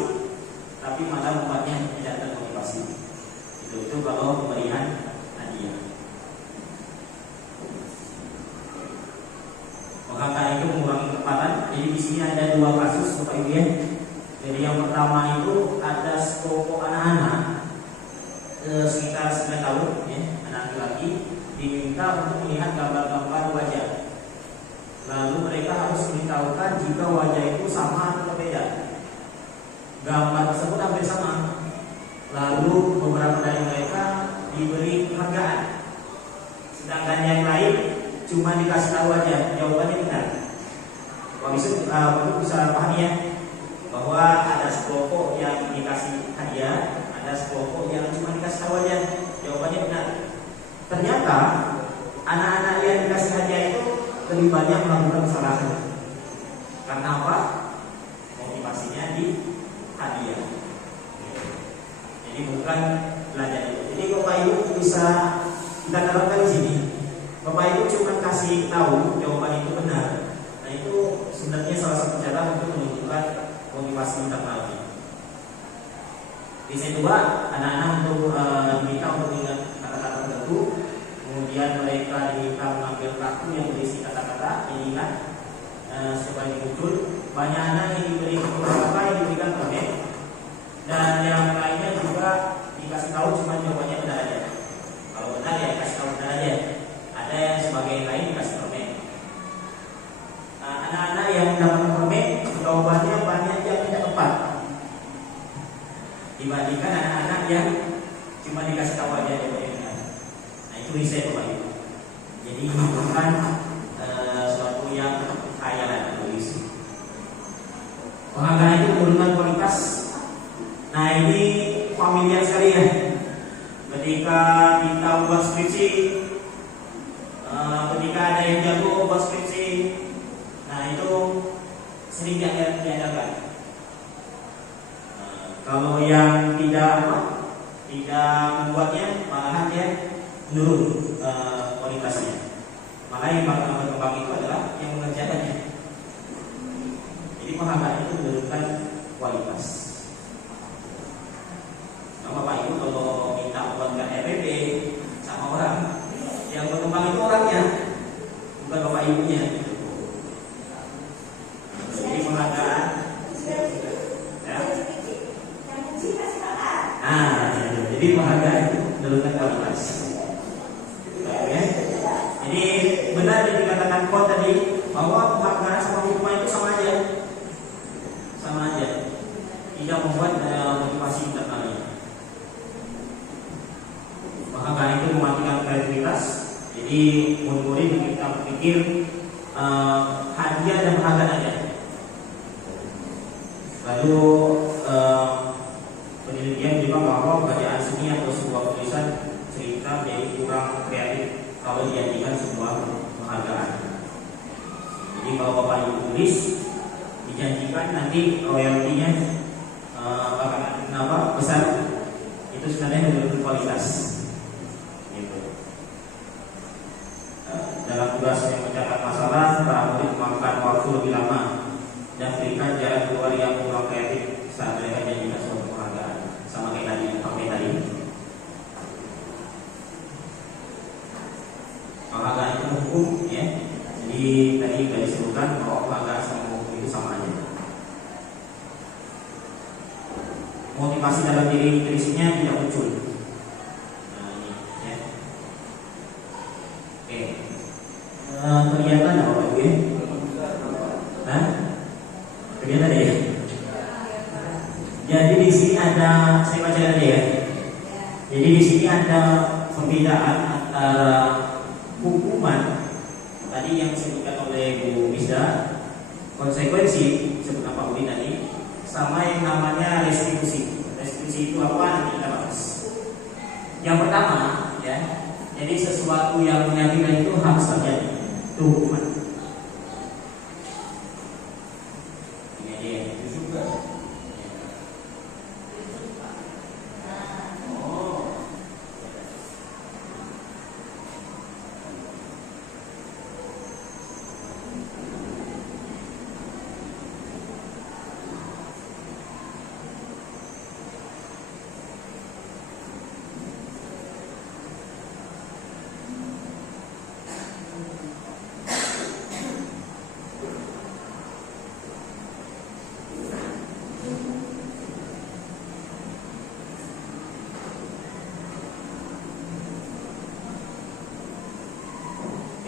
tapi malah membuatnya tidak termotivasi. Itu kalau pemberian hadiah. Maka itu mengurangi kecepatan. Jadi di sini ada dua kasus, Bapak Ibu ya. Jadi yang pertama itu ada sekelompok anak-anak sekitar 9 tahun, ya, anak laki-laki diminta untuk melihat gambar-gambar wajah. Lalu mereka harus memberitahukan jika wajah itu sama atau berbeda. Gambar tersebut hampir sama. Lalu beberapa dari mereka diberi penghargaan, sedangkan yang lain cuma dikasih tahu aja jawabannya benar. Bapak bisa pahami ya, bahwa ada sekelompok yang dikasih hadiah, ada sekelompok yang cuma dikasih tahu aja jawabannya benar. Ternyata anak-anak yang dikasih hadiah itu lebih banyak melakukan kesalahan. Karena apa? Motivasinya di hadiah. Jadi bukan belajar itu. Jadi Bapak Ibu bisa kita terapkan di sini. Bapak Ibu cuma kasih tahu jawaban itu benar. Nah itu sebenarnya salah satu cara untuk menunjukkan motivasi internal. Di situ anak-anak untuk diminta untuk ingat kata-kata tertentu, kemudian mereka diminta mengambil kartu yang berisi kata-kata yang ingat supaya muncul. Banyak anak yang diberi beberapa yang diberikan permen, dan yang lainnya juga dikasih tahu cuma jawabannya benar aja. Kalau benar ya kasih tahu benar aja. Ada yang sebagai lain dikasih permen. Anak-anak yang dapat permen jawabannya banyak yang tidak tepat dibandingkan anak-anak yang cuma dikasih tahu aja jawabannya benar. Nah itu riset Bapak Ibu. Jadi ini bukan suatu yang khayalan atau isu. Penghargaan itu menurunkan kualitas. Nah ini familiar sekali ya. Ketika kita buat skripsi, ketika ada yang jago buat skripsi, nah itu sering diadakan. Kalau yang tidak membuatnya, malahan dia menurun kualitasnya. Malah yang berkembang itu adalah yang mengerjakannya. Jadi penghargaan itu menurunkan kualitas. Nah, Bapak Ibu kalau minta buatkan RPP sama orang, yang berkembang itu orangnya, bukan Bapak Ibunya. Jadi penghargaan. Ya. Jadi penghargaan itu menurunkan kualitas. Ya. Jadi benar yang dikatakan Ko tadi bahwa penghargaan sama hukuman itu sama aja. Tidak membuat motivasi internalnya. Penghargaan itu mematikan kreativitas. Jadi murid-murid kita berpikir hadiah dan penghargaan aja. Lalu penelitian juga bahwa bacaan seni atau sebuah tulisan cerita menjadi kurang kreatif kalau dijadikan sebuah penghargaan. Jadi kalau Bapak Ibu tulis, dijanjikan nanti royaltinya bakalan besar, itu sebenarnya menurut kualitas. Gitu. Dalam tugas yang mencatat masalah, para murid memakan waktu lebih lama dan berikan jalan keluar yang kurang kreatif saat mereka janjikan suatu penghargaan. Sama kayak tadi yang pakai tadi. Penghargaan itu hukum, ya. Jadi tadi sudah disebutkan bahwa penghargaan sama hukum itu sama aja. Motivasi dalam diri intrinsiknya tidak muncul. Nah ini, ya. Oke. Kelihatan nggak Bapak Ibu? Hah? Kelihatan ya? Jadi di sini ada, saya baca tadi ya. Jadi di sini ada perbedaan antara hukuman tadi yang disebutkan oleh Bu Misda, konsekuensi sebutkan Pak Budi tadi, sama yang namanya restitusi. Restitusi itu apa? Nanti kita bahas. Yang pertama, ya, jadi sesuatu yang menyakitkan itu harus terjadi. Itu hukuman. Ini dia.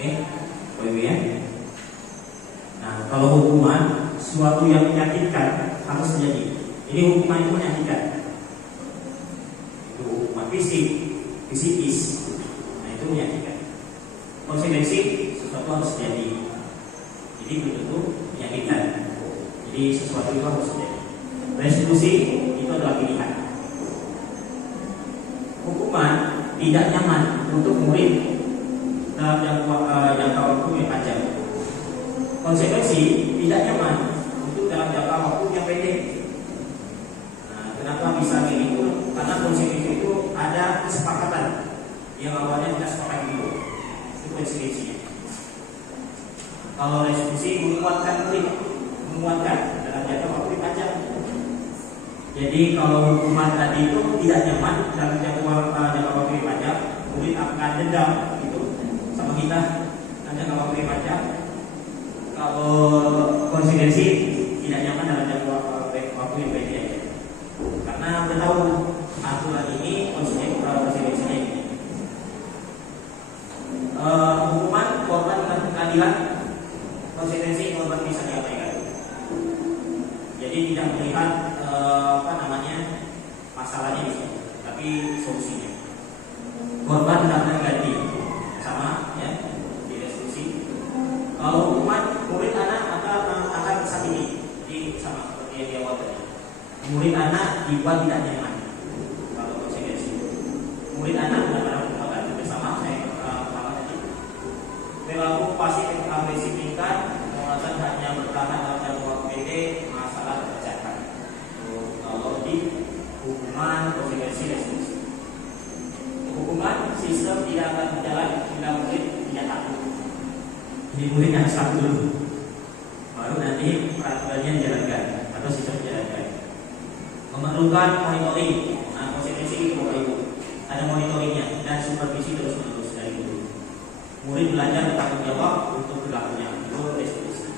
Oke, Bapak Ibu ya. Nah, kalau hukuman suatu yang menyakitkan harus terjadi. Jadi hukuman itu menyakitkan. Itu hukuman fisik, psikis. Nah, itu menyakitkan. Konsekuensi sesuatu harus terjadi. Jadi betul-betul menyakitkan. Jadi sesuatu itu harus terjadi. Restitusi itu adalah pilihan. Hukuman tidak nyaman untuk murid dalam jangka waktu yang panjang. Konsekuensi tidak nyaman untuk dalam jangka waktu yang pendek. Nah, kenapa bisa kayak gitu? Karena konsekuensi itu ada kesepakatan yang awalnya kita sepakati dulu. Itu konsekuensinya. Kalau restitusi menguatkan murid, menguatkan dalam jangka waktu yang panjang. Jadi kalau hukuman tadi itu tidak nyaman dalam jangka waktu yang panjang, murid akan dendam gitu sama kita dalam jangka waktu yang panjang. Kalau konsekuensi tidak nyaman dalam jangka waktu yang pendek, karena udah tahu aturan ini konsekuensinya ini. Hukuman korban dengan pengadilan, konsekuensi korban bisa diabaikan. Jadi tidak melihat masalahnya di sini, tapi solusinya. Korban akan ganti sama ya di restitusi. Kalau hukuman murid anak akan sakiti, jadi sama seperti yang di awal tadi. Murid anak dibuat tidak nyaman. Kalau konsekuensi, murid anak benar-benar hukuman bersama saya tadi. Perilaku pasif agresif tingkat, penguasaan hanya bertahan dalam jangka waktu pendek, masalah terpecahkan. Kalau di hukuman konsekuensi restitusi. Hukuman sistem tidak akan berjalan bila murid tidak takut. Jadi murid harus takut dulu, baru nanti peraturannya dijalankan atau sistem dijalankan. Memerlukan monitoring. Nah, konsekuensi itu Bapak Ibu, ada monitoringnya dan supervisi terus menerus dari guru. Murid belajar bertanggung jawab untuk perilakunya. Itu restitusi.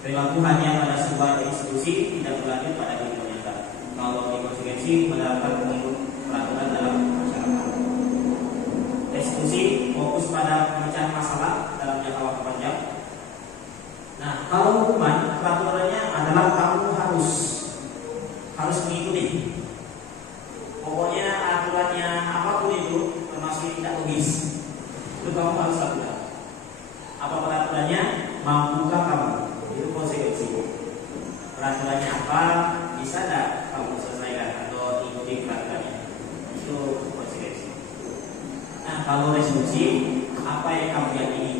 Perilaku hanya pada sebuah institusi, tidak berlanjut pada kehidupan nyata. Kalau di konsekuensi menerapkan peraturan dalam masyarakat. Restitusi fokus pada pemecahan masalah dalam jangka waktu panjang. Nah, kalau hukuman peraturannya adalah kamu harus mengikuti. Pokoknya aturannya apapun itu, termasuk tidak logis, itu kamu harus lakukan. Apa peraturannya? Mampukah kamu? Itu konsekuensi. Peraturannya apa? Bisa tidak kamu selesaikan atau ikuti peraturannya? Itu konsekuensi. Nah, kalau restitusi, apa yang kamu yakini?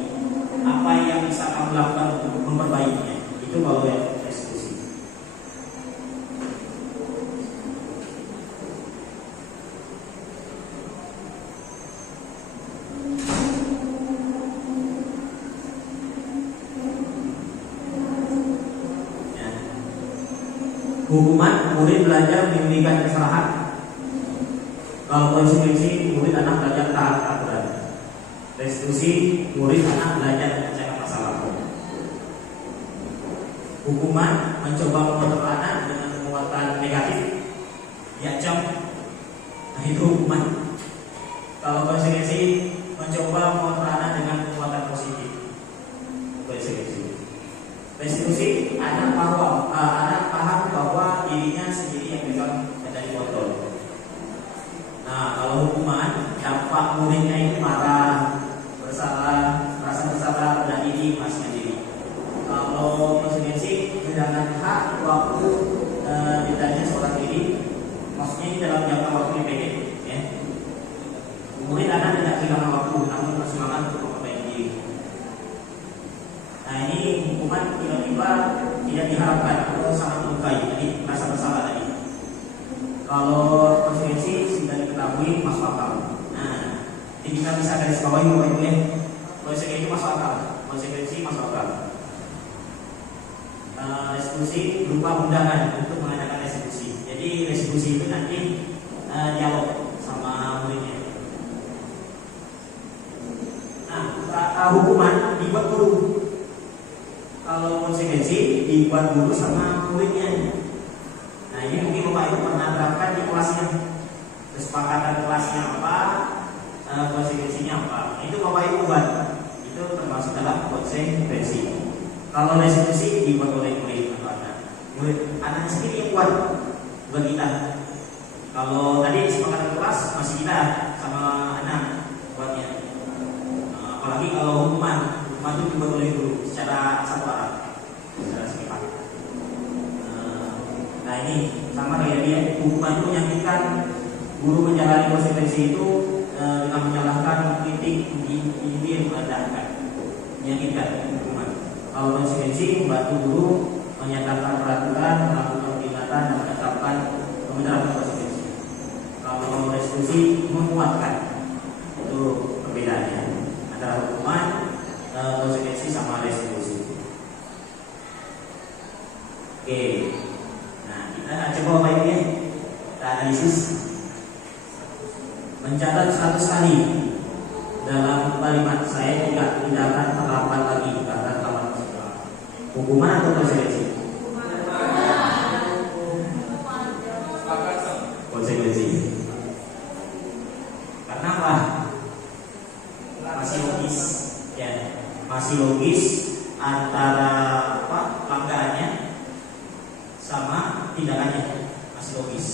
Apa yang bisa kamu lakukan untuk memperbaikinya? Itu kalau yang restitusi. Hukuman murid belajar menyembunyikan kesalahan. Kalau konsekuensi murid anak belajar taat aturan. Restitusi murid anak belajar memecahkan masalah. Hukuman mencoba mengontrol anak dengan penguatan negatif, diancam. Nah, itu hukuman. Kalau konsekuensi mencoba mengontrol anak dengan penguatan positif. Konsekuensi. Restitusi anak paham bahwa dirinya sendiri yang bisa menjadi kontrol. Nah, kalau hukuman dampak muridnya itu marah, bersalah, merasa bersalah, rendah diri, merasa diri. Kalau konsekuensi kehilangan hak waktu ditanya seorang diri, maksudnya ini dalam jangka waktu yang pendek, ya. Murid anak tidak kehilangan waktu, namun bersemangat untuk memperbaiki diri. Nah, ini hukuman tiba-tiba tidak diharapkan atau sangat melukai, jadi merasa bersalah tadi. Kalau konsekuensi sudah diketahui masuk akal. Nah, jadi kita bisa garis bawahi Bapak Ibu ya. Konsekuensi masuk akal, konsekuensi masuk akal. Restitusi berupa undangan untuk mengadakan restitusi. Jadi restitusi itu nanti dialog sama muridnya. Nah, hukuman dibuat guru. Kalau konsekuensi dibuat guru sama muridnya. Nah, ini mungkin Bapak Ibu pernah terapkan di kelasnya. Kesepakatan kelasnya apa, konsekuensinya apa. Itu Bapak Ibu buat termasuk dalam konsekuensi. Kalau restitusi dibuat oleh murid atau anak, anaknya sendiri yang buat, bukan kita. Kalau tadi kesepakatan kelas masih kita sama anak buatnya. Apalagi kalau hukuman itu dibuat oleh guru secara satu arah, secara sepihak. Nah ini sama kayak dia, hukuman itu menyakitkan. Guru menjalani konsekuensi itu dengan menyalahkan, kritik, menyindir, merendahkan, menyakitkan hukuman. Kalau konsekuensi membantu guru menyatakan peraturan, melakukan peringatan dan menerapkan konsekuensi. Kalau restitusi menguatkan, itu perbedaannya antara hukuman, konsekuensi sama restitusi. Oke, nah kita coba apa ini ya? Kita analisis. Mencatat 100 kali dalam kalimat saya tidak akan terlambat lagi karena kawan hukuman atau konsekuensi? Konsekuensi. Karena apa? Masih logis, ya, masih logis antara apa pelanggarannya sama tindakannya, masih logis.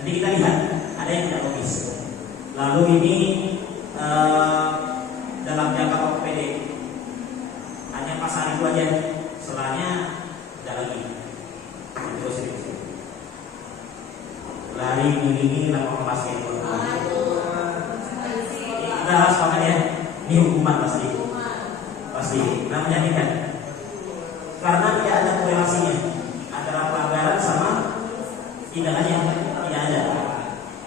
Nanti kita lihat ada yang tidak logis. Lalu ini dalam jangka waktu pendek, hanya pasal itu aja, setelahnya tidak lagi. Terus lari mengiringi lapangan basket. Kita harus paham ya, ini hukuman pasti. Namanya ini kan, karena tidak ada korelasinya antara pelanggaran sama tindakannya, tidak ada.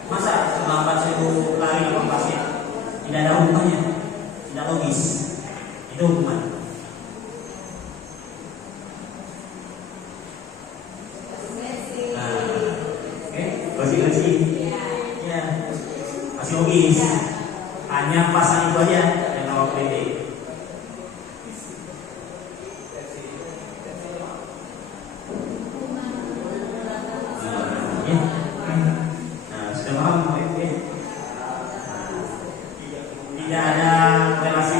Masa terlambat saya lari lapangan basket? Tidak ada hubungannya, tidak logis. Itu hukuman. Nah, oke, konsekuensi. Ya, masih logis. Hanya pasal itu aja yang awal pendek. Tidak ada relasi,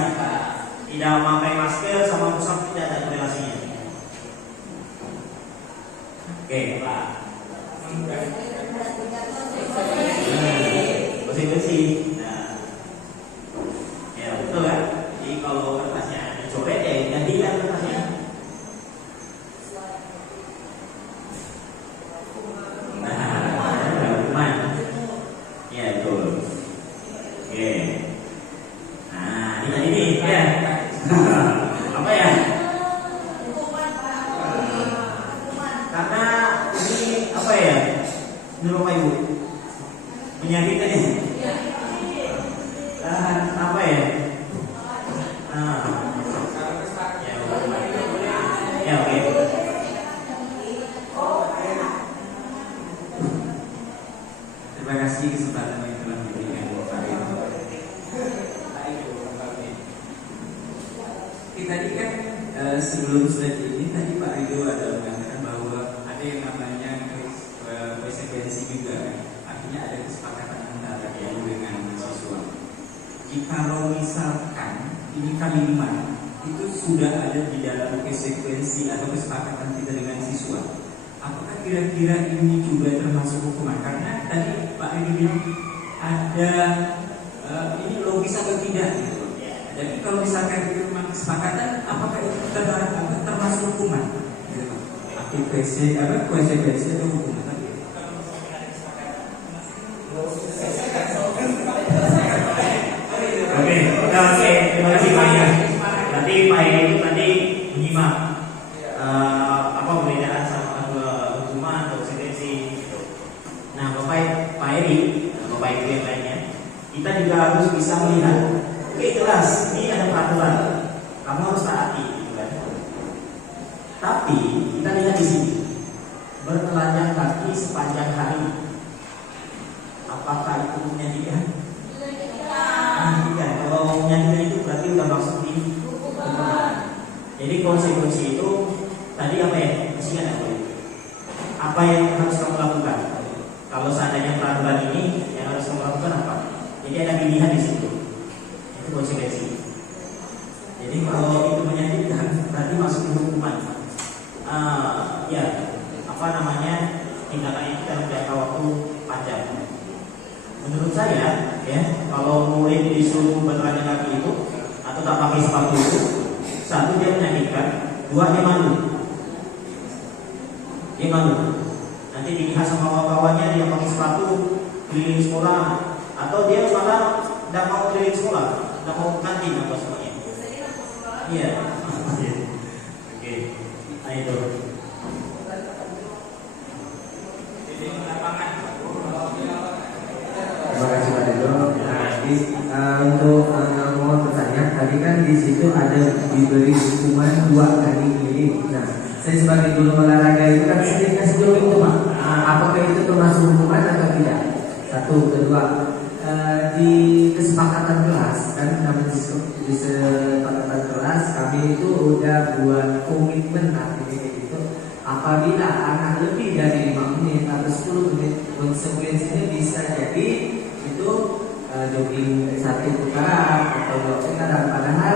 tidak memakai masker sama musaf tidak ada relasinya. Oke, Pak. Konsekuensi. Nah, ya betul kan? Jadi kalau kertasnya dicopet ya gantikan kertasnya. Nah, hukuman. Ya betul. Oke. Nah, ini ya. Apa ya? Karena ini apa ya? Menurut Bapak Ibu menyakitkan ya? Apa ya? Ya oke. Terima kasih kesempatan yang telah diberikan Pak Ridho. Tadi kan sebelum slide ini tadi Pak Ridho ada mengatakan bahwa ada yang namanya konsekuensi juga, artinya ada kesepakatan antara guru dengan siswa. Jikalau misalkan ini kalimat itu sudah ada di dalam konsekuensi atau kesepakatan kita dengan siswa, apakah kira-kira ini juga termasuk hukuman? Karena tadi Pak Ridho bilang ada ini logis atau tidak gitu. Jadi kalau misalkan itu memang kesepakatan, apakah itu termasuk hukuman? Konsekuensi atau hukuman? Oke, terima kasih Pak Ida. Berarti Pak Ida itu tadi menyimak apa perbedaan sama hukuman atau konsekuensi. Nah, Pak Eri, Bapak Ibu yang lainnya, kita juga harus bisa melihat. Oke, jelas ini ada peraturan, kamu harus taati, gitu kan? Tapi kita lihat di sini, bertelanjang kaki sepanjang hari, apakah itu menyakitkan? Menyakitkan. Kalau menyakitkan itu berarti udah masuk di hukuman. Jadi konsekuensi itu tadi apa ya? Mesti ada apa yang harus kamu lakukan? Kalau seandainya peraturan ini yang harus kamu lakukan apa? Jadi ada pilihan di situ. Konsekuensi. Jadi Ya, kalau murid disuruh bertanya kaki itu atau tak pakai sepatu itu, satu dia menyakitkan, dua dia malu. Dia malu. Nanti dilihat sama kawan-kawannya dia pakai sepatu keliling sekolah, atau dia malah tidak mau keliling sekolah, tidak mau kantin apa semuanya. Iya. Oke. Nah itu. Terima kasih Pak Dedo. Untuk mau bertanya, tadi kan di situ ada diberi hukuman 2 kali keliling. Nah, saya sebagai guru olahraga itu kan sering kasih jawab itu Pak. Apakah itu termasuk hukuman atau tidak? Satu, kedua, di kesepakatan kelas kan namanya di kesepakatan kelas kami itu udah buat komitmen artinya itu apabila anak lebih dari 5 menit atau 10 menit konsekuensinya bisa jadi itu jogging 1 putaran atau 2 putaran. Padahal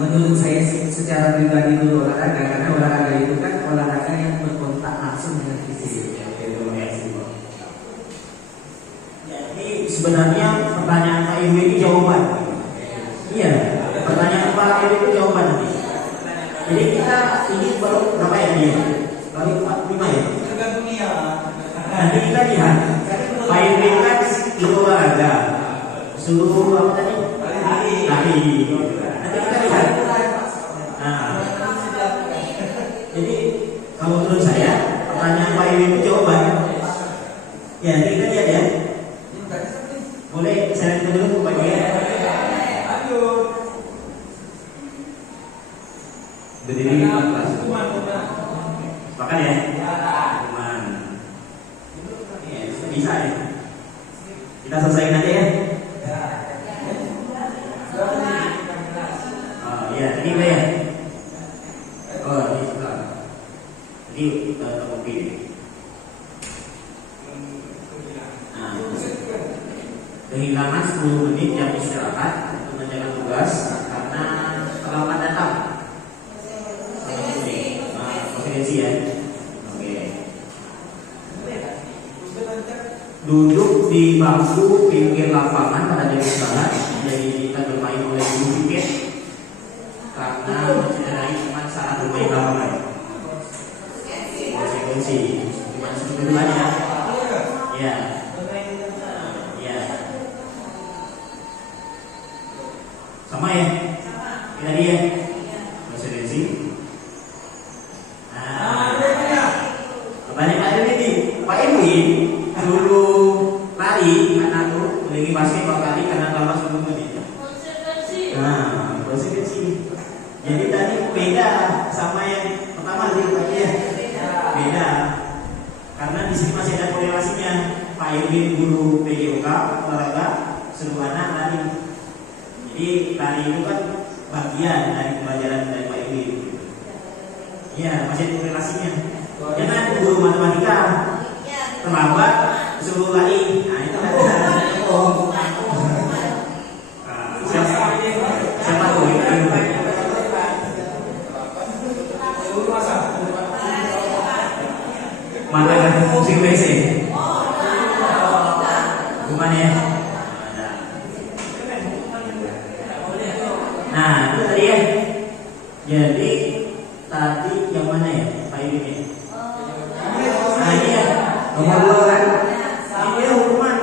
menurut saya secara pribadi dulu olahraga, karena olahraga itu kan olahraga yang berkontak langsung dengan fisik. Jadi sebenarnya pertanyaan Pak Ibu ini jawaban. Iya, pertanyaan Pak Ibu itu jawaban nanti. Jadi kita ini baru berapa ya dia? Baru 45 ya? Tergantung dia. Nanti kita lihat. Pak Ibu kan itu olahraga. Suruh apa tadi? Lari. Nanti kita lihat. Nah, jadi kalau menurut saya pertanyaan Pak Ibu itu jawaban. Ya, nanti kita lihat ya. Boleh saya lihat dulu Pak Ibu. Berdiri di kelas. Makan ya? Hukuman. Bisa ya? Kita selesaikan aja ya. Oh iya, ini apa ya? Oh ini sudah. Jadi kopi. Nah, kehilangan 10 menit jam istirahat untuk menjalankan tugas karena terlambat datang. Konsekuensi ya. Oke. Duduk di bangku pinggir lapangan pada jam istirahat, jadi kita bermain oleh guru piket karena mencederai teman saat bermain lapangan. Konsekuensi. Cuma sebut aja. Ya. Ya. Sama ya? Kita lihat. Konsekuensi. Banyak ada ini Pak Edwin dulu lari anak tuh lagi basket kali karena lama sebelum menit. Nah, konsekuensi. Jadi tadi beda sama yang pertama dia beda karena di sini masih ada korelasinya. Pak Edwin guru PJOK olahraga suruh anak lari. Jadi lari itu kan bagian dari pembelajaran dari Pak Edwin. Iya, masih ada korelasinya. Jangan guru matematika terlambat suruh lari. Nah itu kan siapa tuh itu? Mana kan fungsi WC? Gimana ya? Nah itu tadi ya. Jadi tadi yang mana ya Pak Ibu? Nah ini ya nomor 2 kan? Ini dia hukuman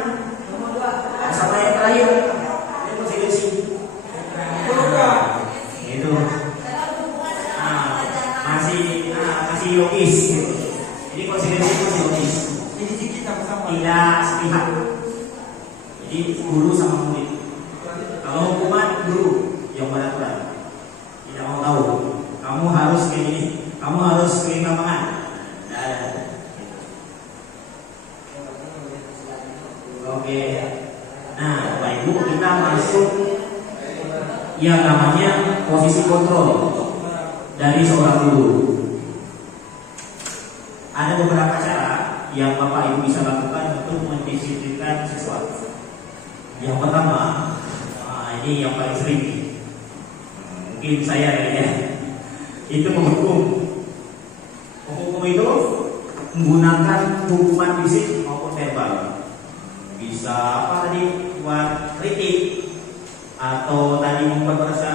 nomor 2 sama yang terakhir ini konsekuensi. Itu masih logis gitu. Jadi konsekuensi itu masih logis. Tidak sepihak. Jadi guru sama murid. Kalau hukuman guru yang beraturan tidak mau tahu. Kamu harus kayak gini. Kamu harus keliling lapangan. Oke. Nah, Bapak Ibu kita masuk yang namanya posisi kontrol dari seorang guru. Ada beberapa cara yang Bapak Ibu bisa lakukan untuk mendisiplinkan siswa. Yang pertama, ini yang paling sering. Mungkin saya ya. Itu menghukum. Menghukum itu menggunakan hukuman fisik maupun verbal. Bisa apa tadi? buat kritik atau tadi memperkosa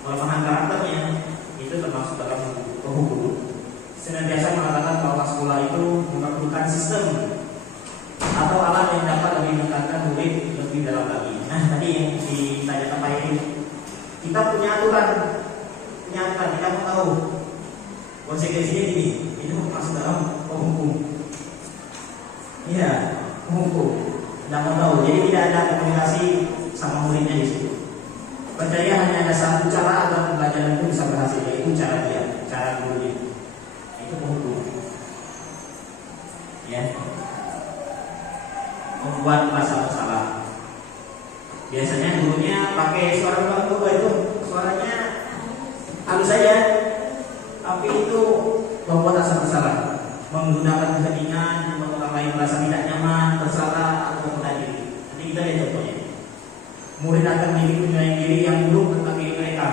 kelemahan karakternya, itu termasuk dalam hukum. Senantiasa mengatakan bahwa sekolah itu memerlukan sistem atau alat yang dapat lebih meningkatkan murid lebih dalam lagi. Nah, tadi yang ditanyakan Pak Edi, kita punya aturan, kita mau tahu konsekuensinya gini, itu masuk dalam hukum. Iya, hukum. Tidak mau tahu, jadi tidak ada komunikasi sama muridnya di situ. Percaya hanya ada satu cara agar pembelajaran itu bisa berhasil, yaitu cara dia, cara gurunya. Itu hukum. Ya. Membuat masalah. Biasanya gurunya pakai suara bangku itu, suaranya halus saja, tapi itu membuat rasa bersalah, menggunakan keheningan, membuat orang lain merasa tidak nyaman, bersalah atau menahan diri. Nanti kita lihat contohnya. Murid akan memiliki penilaian diri yang buruk tentang diri mereka.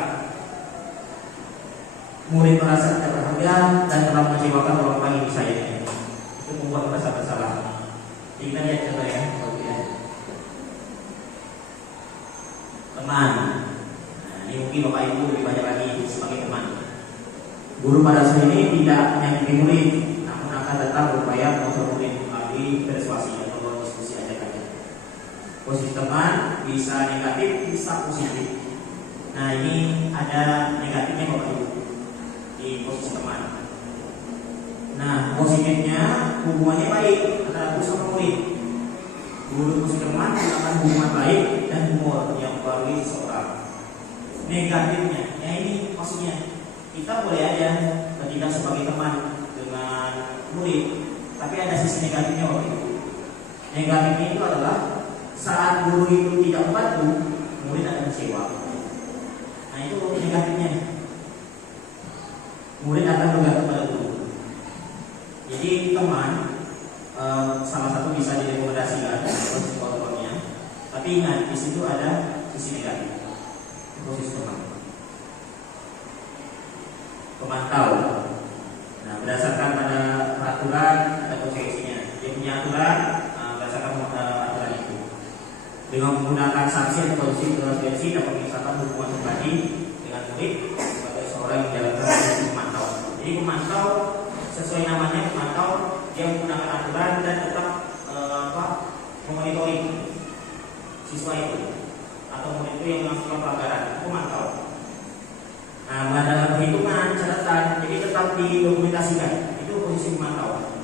Murid merasa tidak berharga dan telah mengecewakan orang lain di sayapnya. Itu membuat merasa bersalah. Jadi kita lihat contoh ya. Teman. Nah, ini mungkin Bapak Ibu lebih banyak lagi sebagai teman. Guru pada saat ini tidak menyakiti murid, namun akan tetap berupaya mengontrol murid melalui persuasi atau diskusi ajakannya. Posisi teman bisa negatif, bisa positif. Nah, ini ada negatifnya Bapak Ibu di posisi teman. Nah, positifnya hubungannya baik antara guru sama murid. Guru posisi teman akan hubungan baik dan humor yang melalui seseorang. Negatifnya, ya ini maksudnya kita boleh aja bertindak sebagai teman dengan murid, tapi ada sisi negatifnya Bapak Ibu. Negatifnya itu adalah saat guru itu tidak membantu, murid akan kecewa. Nah, itu negatifnya. Murid akan bergantung pada guru. Jadi teman salah satu bisa direkomendasikan psikolognya, tapi ingat di situ ada sisi negatif. Posisi teman. Pemantau. Nah, berdasarkan pada peraturan ada konsekuensinya. Dia punya aturan berdasarkan aturan itu. Dengan menggunakan sanksi atau konsekuensi dapat mengisahkan hubungan pribadi dengan murid sebagai seorang yang menjalankan fungsi pemantau. Jadi pemantau sesuai namanya pemantau, dia menggunakan aturan dan tetap memonitoring siswa itu atau murid itu yang melakukan pelanggaran. Pemantau. Nah, mengadakan perhitungan, catatan, jadi tetap didokumentasikan. Itu posisi pemantau.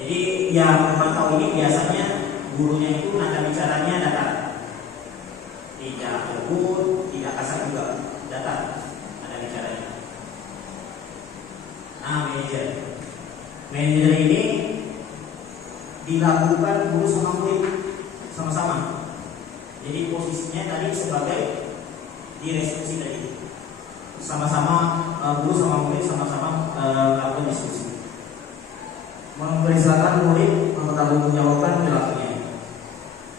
Jadi yang memantau ini biasanya gurunya itu nada bicaranya datar, tidak lembut, tidak kasar juga, datar nada bicaranya. Nah, manajer ini dilakukan guru sama murid sama-sama. Jadi posisinya tadi sebagai direksi tadi, sama-sama guru sama murid sama-sama melakukan diskusi, mempersilahkan murid mempertanggungjawabkan perilakunya,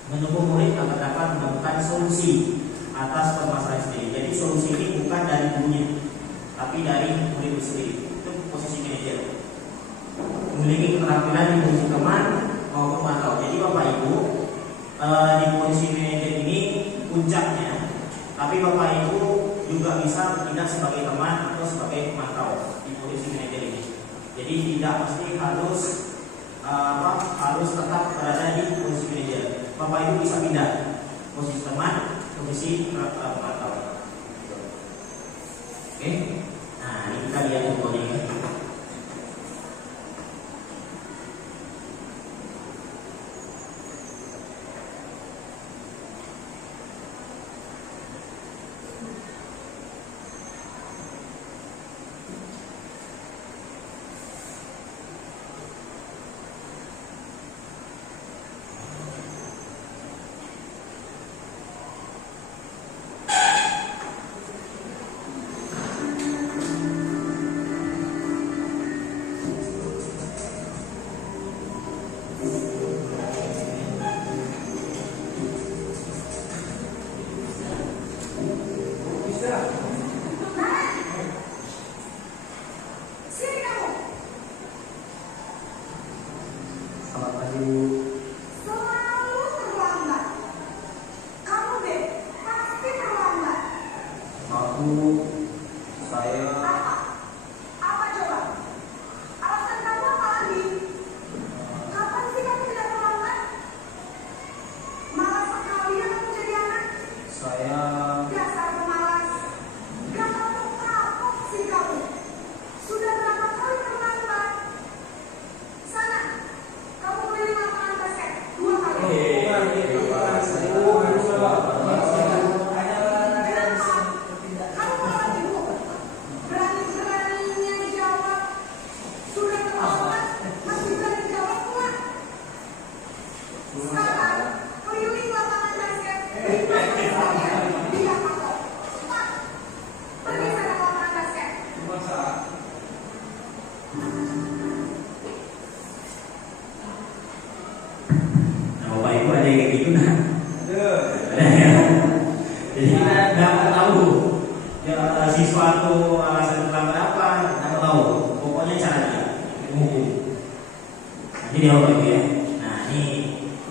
menunggu murid agar dapat menemukan solusi atas permasalahan sendiri. Jadi solusi ini bukan dari gurunya, tapi dari murid itu sendiri. Itu posisi manajer. Memiliki keterampilan di posisi teman maupun pemantau. Jadi Bapak Ibu di posisi manajer ini puncaknya, tapi Bapak Ibu juga bisa bertindak sebagai teman atau sebagai pemantau di posisi manajer ini. Jadi tidak mesti harus tetap berada di posisi manajer. Bapak Ibu bisa pindah posisi teman, posisi pemantau. Oke? Nah, ini kita lihat contohnya ya. siswa tuh alasan terlambat apa, nggak tahu. Pokoknya cara dia menghukum. Nanti dia apa ya? Nah ini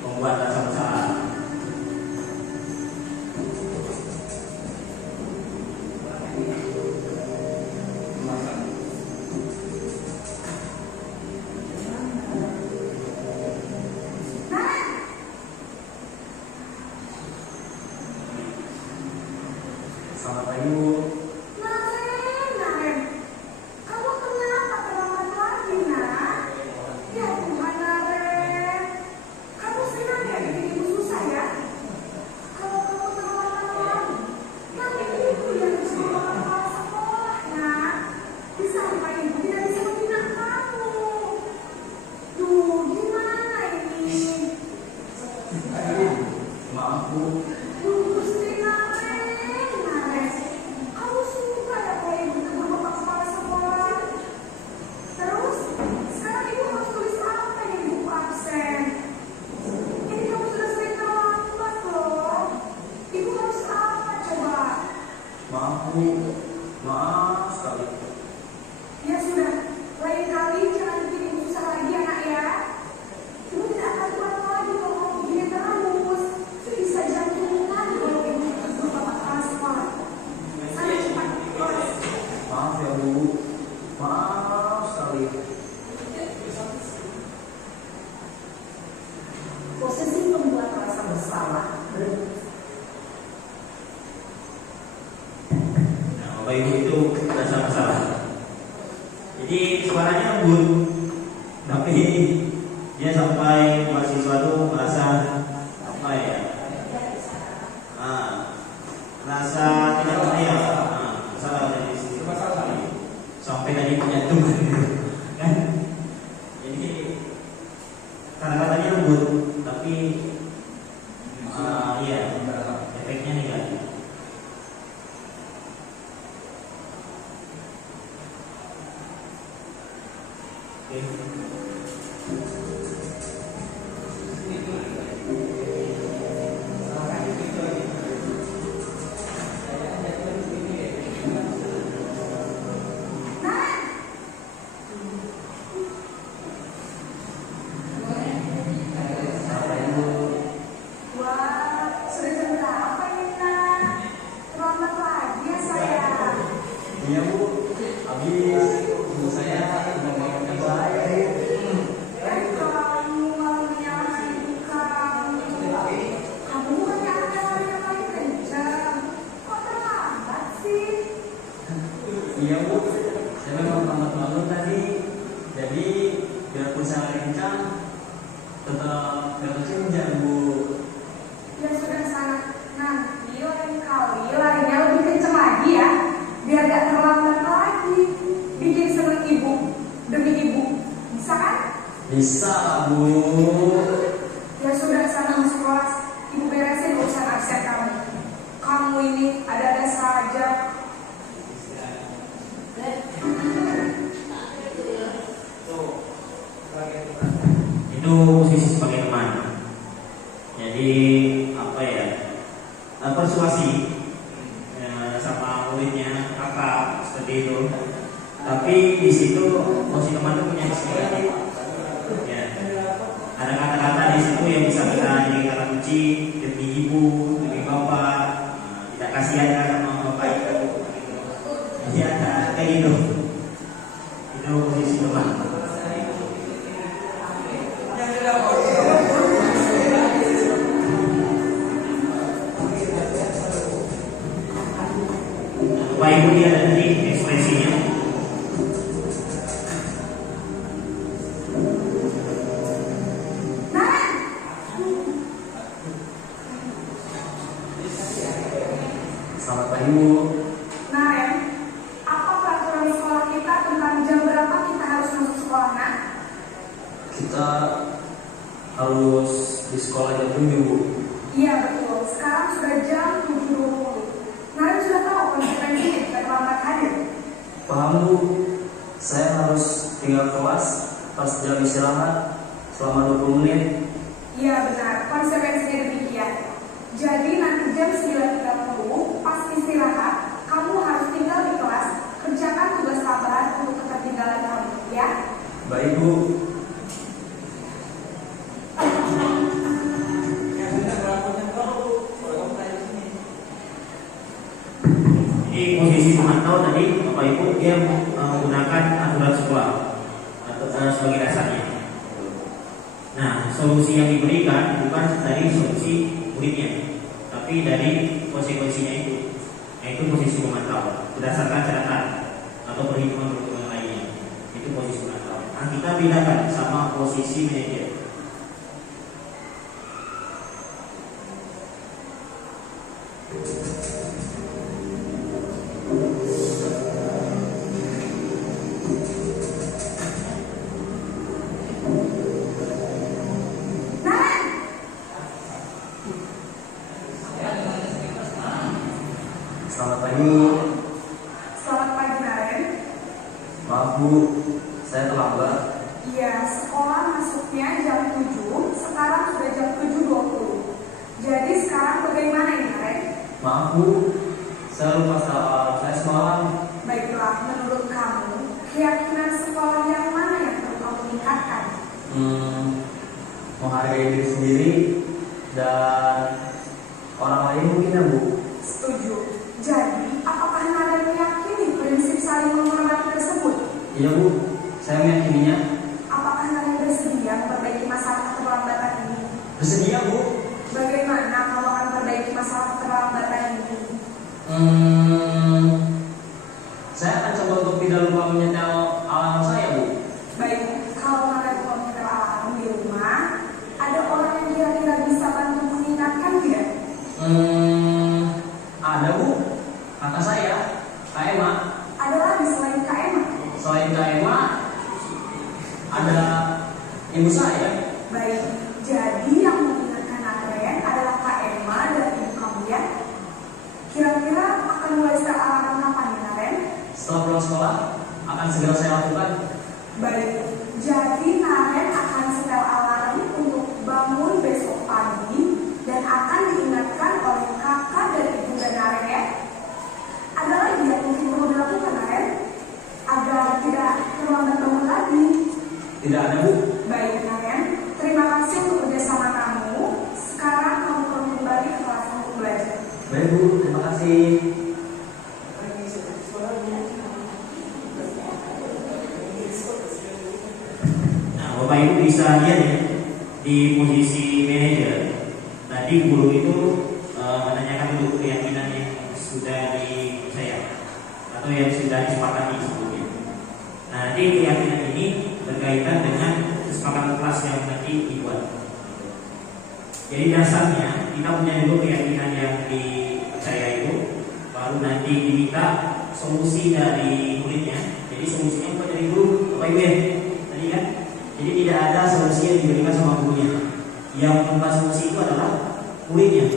membuat rasa bersalah. Selamat pagi Bu. Naren, kamu kenapa terlambat lagi, nak? Ya Tuhan, Naren, kamu senang ya bikin ibu susah ya? Kalau kamu terlambat lagi, nanti ibu yang harus membawa kepala sekolah, nak. Bisa lupa ibu tidak bisa membina kamu. Duh, gimana ini? Maaf Bu. Gusti Naren, kamu suka ya kalau ibu tegur bapak kepala sekolah? Terus, sekarang ibu harus tulis apa di buku absen? Ini kamu sudah sering terlambat loh. Ibu harus apa coba? Maaf Bu. Maaf sekali. Ya sudah, lain kali jangan bikin ibu susah lagi anak ya. Ibu tidak akan kuat lagi kalau kamu begini terus. Bisa jantungan kalau ibu tegur bapak kepala sekolah. Sana cepat, kelas. Maaf ya Bu. Maaf sekali. Posisi membuat rasa bersalah. Nah, Bapak Ibu itu rasa bersalah. Jadi suaranya lembut, tapi dia sampai mahasiswa itu merasa apa ya? Merasa tidak berdaya. Masalah dari sisi sampai tadi menyentuh, kan? Jadi kata-katanya lembut, tapi iya efeknya negatif. Wah, sudah jam berapa ini, nak? Terlambat lagi ya saya. Iya Bu. Habis ibu saya udah makan saya. Kamu malah menyalahi ibu kamu. Kamu bukannya anak yang paling kencang. Kok terlambat sih? Iya Bu. Saya memang lambat bangun tadi. Jadi biarpun saya kencang, tetap gak kesenjang Bu. Ya sudah sana. Nanti lain kali larinya lebih kencang lagi ya. Biar gak terlambat lagi. Bikin seneng ibu demi ibu. Bisa kan? Bisa Bu. Ya sudah sana masuk kelas. Ibu beresin urusan absen kamu. Kamu ini ada-ada saja. Itu posisi sebagai teman. Jadi apa ya? Persuasi sama muridnya kakak seperti itu. Tapi di situ posisi teman itu punya kesempatan. Ya. Ada kata-kata di situ yang bisa kita jadi kata kunci demi ibu, demi bapak. Tidak kasihan kan sama bapak itu. Ya kayak gitu. Itu posisi teman. Bapak Ibu lihat nanti ekspresinya. Naren, Selamat pagi Bu. Naren, apa peraturan sekolah kita tentang jam berapa kita harus masuk sekolah, nak? Kita harus di sekolah jam 7 Bu. Iya betul, sekarang sudah jam 7.20. Naren sudah tahu konsekuensinya jika terlambat hadir. Paham Bu. Saya harus tinggal kelas pas jam istirahat selama 20 menit. Iya benar, konsekuensinya demikian. Jadi nanti jam 9.30 pas istirahat, kamu harus tinggal di kelas contoh tadi Bapak Ibu dia menggunakan aturan sekolah atau sebagai dasarnya. Nah, solusi yang diberikan bukan dari solusi muridnya, tapi dari konsekuensinya itu, yaitu posisi memantau berdasarkan catatan atau perhitungan lainnya. Itu posisi memantau. Nah, kita bedakan sama posisi manajer. Selamat pagi. Selamat pagi, Naren. Maaf Bu, saya terlambat. Iya, sekolah masuknya jam 7, sekarang sudah jam 7.20. Jadi sekarang bagaimana ini, Naren? Maaf Bu, saya lupa soal saya semalam. Baiklah, menurut kamu, keyakinan sekolah yang mana yang perlu kamu tingkatkan? Menghargai diri sendiri dan orang lain mungkin ya Bu. Setuju. Jadi, apakah Naren meyakini prinsip saling menghormati tersebut? Iya Bu, saya meyakininya. Apakah Naren bersedia memperbaiki masalah keterlambatan ini? Bersedia Bu. Bagaimana kamu akan memperbaiki masalah keterlambatan ini? Saya akan coba untuk tidak lupa menyetel alarm saya Bu. Baik, kalau Naren mau menyetel alarm di rumah, ada orang yang kira-kira bisa bantu mengingatkan tidak? Ada Bu, kakak saya, Kak Emma. Ada lagi selain Kak Emma? Selain Kak Emma, ada ibu saya. Baik, jadi yang mengingatkan Naren adalah Kak Emma dan ibu kamu ya? Kira-kira akan mulai setel alarm kapan ya, Naren? Setelah pulang sekolah, akan segera saya lakukan. Baik, jadi Naren akan setel alarm untuk bangun besok pagi dan akan diingatkan oleh kakak dan ibu dan Naren ya. Ada lagi yang mungkin perlu dilakukan, Naren, agar tidak terlambat bangun lagi? Tidak ada Bu. Baik, Naren, terima kasih untuk kerjasama kamu. Sekarang kamu perlu kembali ke kelas untuk belajar. Baik Bu, terima kasih. Nah, Bapak Ibu bisa lihat ya di posisi manajer. Tadi guru itu menanyakan dulu keyakinan yang sudah dipercaya atau yang sudah disepakati sebelumnya. Nah, nanti keyakinan ini berkaitan dengan kesepakatan kelas yang nanti dibuat. Jadi dasarnya kita punya dulu keyakinan yang dipercaya itu, baru nanti diminta solusi dari muridnya. Jadi solusinya bukan dari guru, Bapak Ibu ya, tadi kan. Jadi tidak ada solusi yang diberikan sama gurunya. Yang membuat solusi itu adalah muridnya.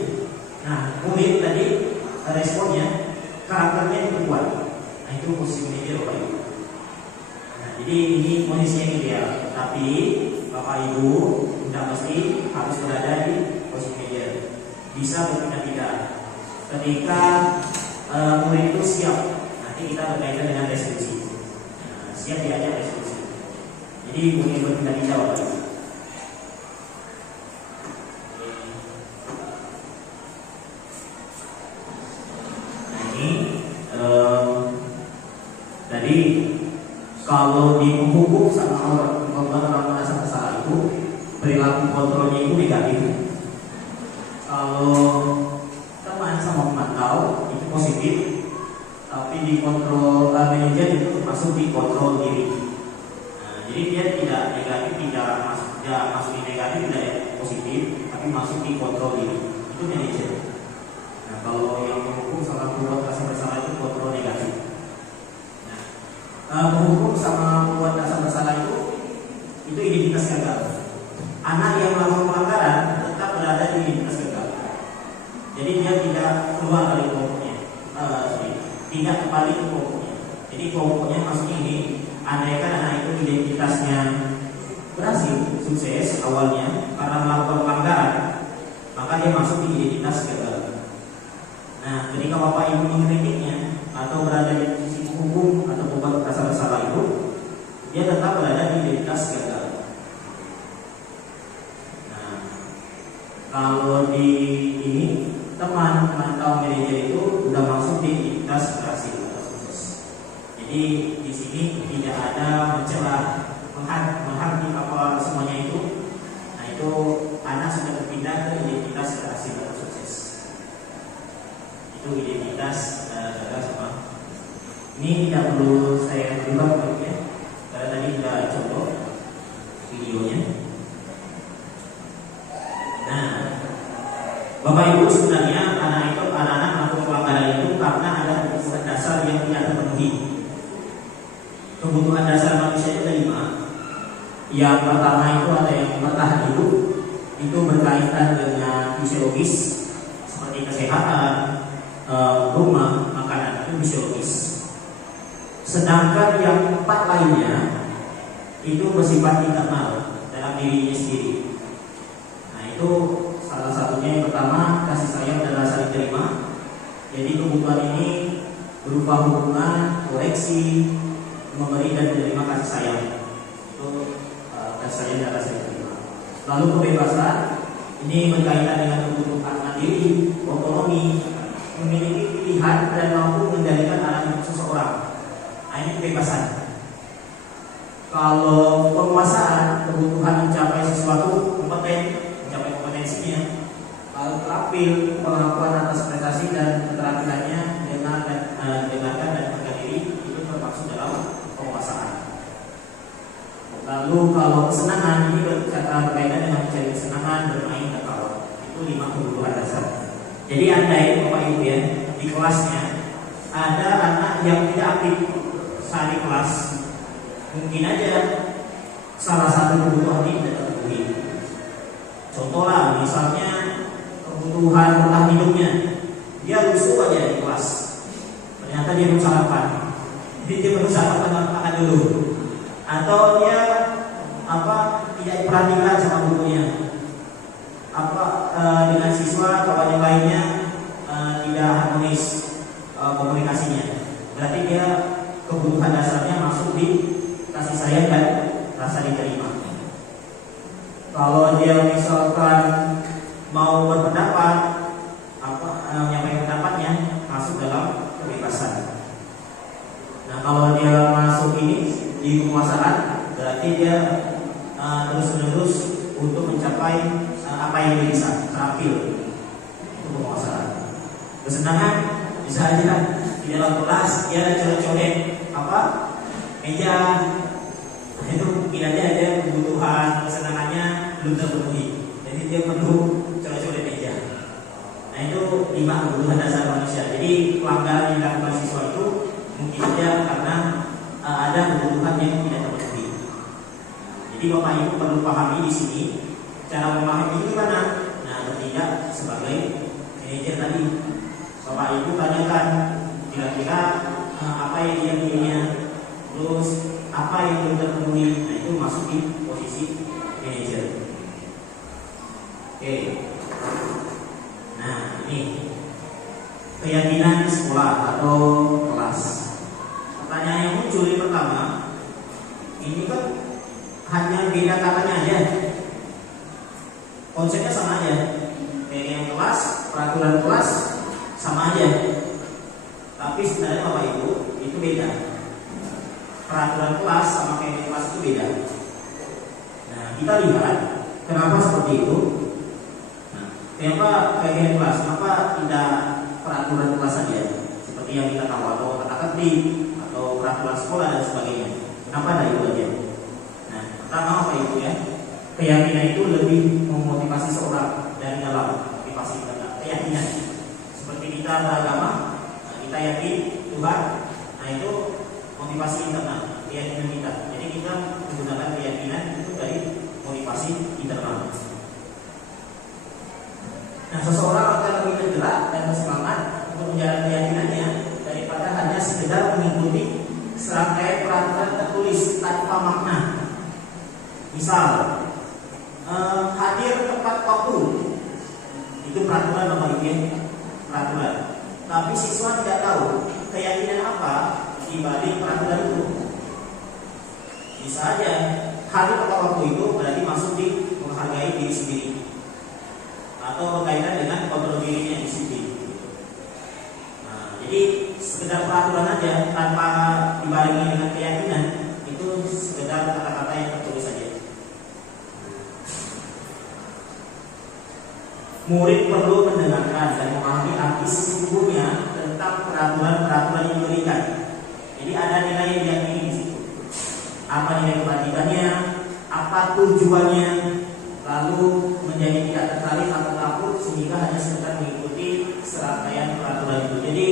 Nah, murid tadi responnya, karakternya itu kuat. Nah, itu posisi manajer Bapak Ibu. Nah, jadi ini posisi yang ideal. Tapi Bapak Ibu tidak mesti harus berada di posisi manajer. Bisa atau tidak. Ketika murid itu siap, nanti kita berkaitan dengan resolusi. Nah, siap diajak resolusi. Jadi mungkin berpindah-pindah Bapak Ibu. Nah, ini tadi kalau di hukum sama orang merasa bersalah itu perilaku kontrolnya itu negatif. Kalau teman sama pemantau itu positif, tapi di kontrol manajer itu masuk di kontrol diri. Jadi dia tidak negatif, tidak masuk di negatif, tidak positif, tapi masuk di kontrol diri. Itu manajer. Nah, kalau yang menghukum sama membuat rasa bersalah itu kontrol negatif. Nah, menghukum sama membuat rasa bersalah itu identitas gagal. Anak yang melakukan pelanggaran tetap berada di identitas gagal. Jadi dia tidak keluar dari kelompoknya, tidak kembali ke kelompoknya. Jadi kelompoknya masuk ini. Andaikan anak itu identitasnya berhasil, sukses awalnya karena melakukan pelanggaran, maka dia masuk di identitas gagal. Nah, ketika Bapak Ibu mengkritiknya atau berada di posisi hukum atau membuat rasa bersalah itu, dia tetap berada di identitas gagal. Nah, kalau di ini teman atau manajer itu sudah masuk di identitas berhasil atau sukses. Jadi di sini tidak ada mencela, menghargai apa semuanya itu. Nah itu anak sudah berpindah ke identitas berhasil atau sukses. Itu identitas gagal sama. Ini tidak perlu saya berubah ya, karena tadi sudah contoh videonya. Nah, Bapak Ibu sebenarnya anak-anak melakukan pelanggaran itu karena ada kebutuhan dasar yang tidak terpenuhi. Kebutuhan dasar manusia itu ada 5. Yang pertama itu ada yang bertahan hidup, itu berkaitan dengan fisiologis seperti kesehatan, rumah, makanan, itu fisiologis. Sedangkan yang 4 lainnya itu bersifat internal dalam dirinya sendiri. Nah itu salah satunya yang pertama kasih sayang dan rasa diterima. Jadi kebutuhan ini berupa hubungan, koreksi, memberi dan menerima kasih sayang. Itu kasih sayang dan rasa diterima. Lalu kebebasan ini berkaitan dengan kebutuhan mandiri, otonomi, memiliki pilihan dan mampu mengendalikan arah hidup seseorang. Nah, ini kebebasan. Kalau penguasaan, kebutuhan mencapai sesuatu, mencapai kompetensinya. Kalau terampil, pengakuan atas prestasi dan keterampilannya, dengarkan dan harga diri, itu termasuk dalam penguasaan. Lalu kalau kesenangan, ini berkaitan dengan mencari kesenangan, bermain dan kawan. Itu 5 kebutuhan dasar. Jadi andai Bapak Ibu ya, di kelasnya ada anak yang tidak aktif saat di kelas, mungkin aja salah satu kebutuhan ini tidak terpenuhi. Contoh lah, misalnya kebutuhan bertahan hidupnya, dia lusuh aja di kelas, ternyata dia belum sarapan, jadi dia perlu sarapan makan dulu, atau dia tidak diperhatikan sama gurunya, dengan siswa atau yang lainnya tidak harmonis komunikasinya, berarti dia kebutuhan dasarnya masuk di kasih sayang dan rasa diterima. Kalau dia misalkan mau berpendapat, menyampaikan pendapatnya, masuk dalam kebebasan. Nah kalau dia masuk ini di penguasaan, berarti dia terus-menerus untuk mencapai apa yang dia bisa, terampil untuk penguasaan. Kesenangan bisa aja di dalam kelas dia coret-coret meja. Nah, itu mungkin aja kebutuhan kesenangannya belum terpenuhi, jadi dia perlu coret-coret meja. Nah itu 5 kebutuhan dasar manusia. Jadi pelanggaran yang dilakukan siswa itu mungkin saja karena ada kebutuhan yang tidak terpenuhi. Jadi Bapak Ibu perlu pahami di sini cara memahami itu gimana. Nah bertindak sebagai manajer tadi. Bapak Ibu tanyakan kira-kira apa yang dia punya, terus apa yang belum terpenuhi. Nah itu masuk di posisi manajer. Oke. Nah ini keyakinan sekolah atau kelas. Pertanyaan yang muncul yang pertama, ini kan hanya beda katanya aja, konsepnya sama aja, kayak yang kelas, peraturan kelas sama aja. Tapi sebenarnya Bapak Ibu itu beda. Peraturan kelas sama kayak kelas itu beda. Nah kita lihat kenapa seperti itu. Nah, kenapa kayak kelas? Kenapa tidak peraturan kelas saja seperti yang kita tahu, atau kata-kata atau peraturan sekolah dan sebagainya? Kenapa ada itu aja? Nah pertama Bapak Ibu ya, keyakinan itu lebih memotivasi seorang dari dalam, motivasi keyakinan. Seperti kita beragama, kita yakin Tuhan, nah itu motivasi internal, keyakinan kita. Jadi kita menggunakan keyakinan itu dari motivasi internal. Nah seseorang akan lebih tergerak dan bersemangat untuk menjalani keyakinannya daripada hanya sekedar mengikuti serangkaian peraturan tertulis tanpa makna. Misal hadir tepat waktu, itu peraturan Bapak Ibu ya, peraturan. Tapi siswa tidak tahu keyakinan apa di balik peraturan itu. Bisa aja hadir tepat waktu itu berarti masuk di menghargai diri sendiri, atau berkaitan dengan kontrol dirinya disiplin. Nah, jadi sekedar peraturan aja tanpa dibalik murid perlu mendengarkan dan memahami arti sesungguhnya tentang peraturan-peraturan yang diberikan. Jadi ada nilai yang diyakini di situ. Apa nilai kebatilannya, apa tujuannya, lalu menjadi tidak tertarik atau takut sehingga hanya sekedar mengikuti serangkaian peraturan itu. Jadi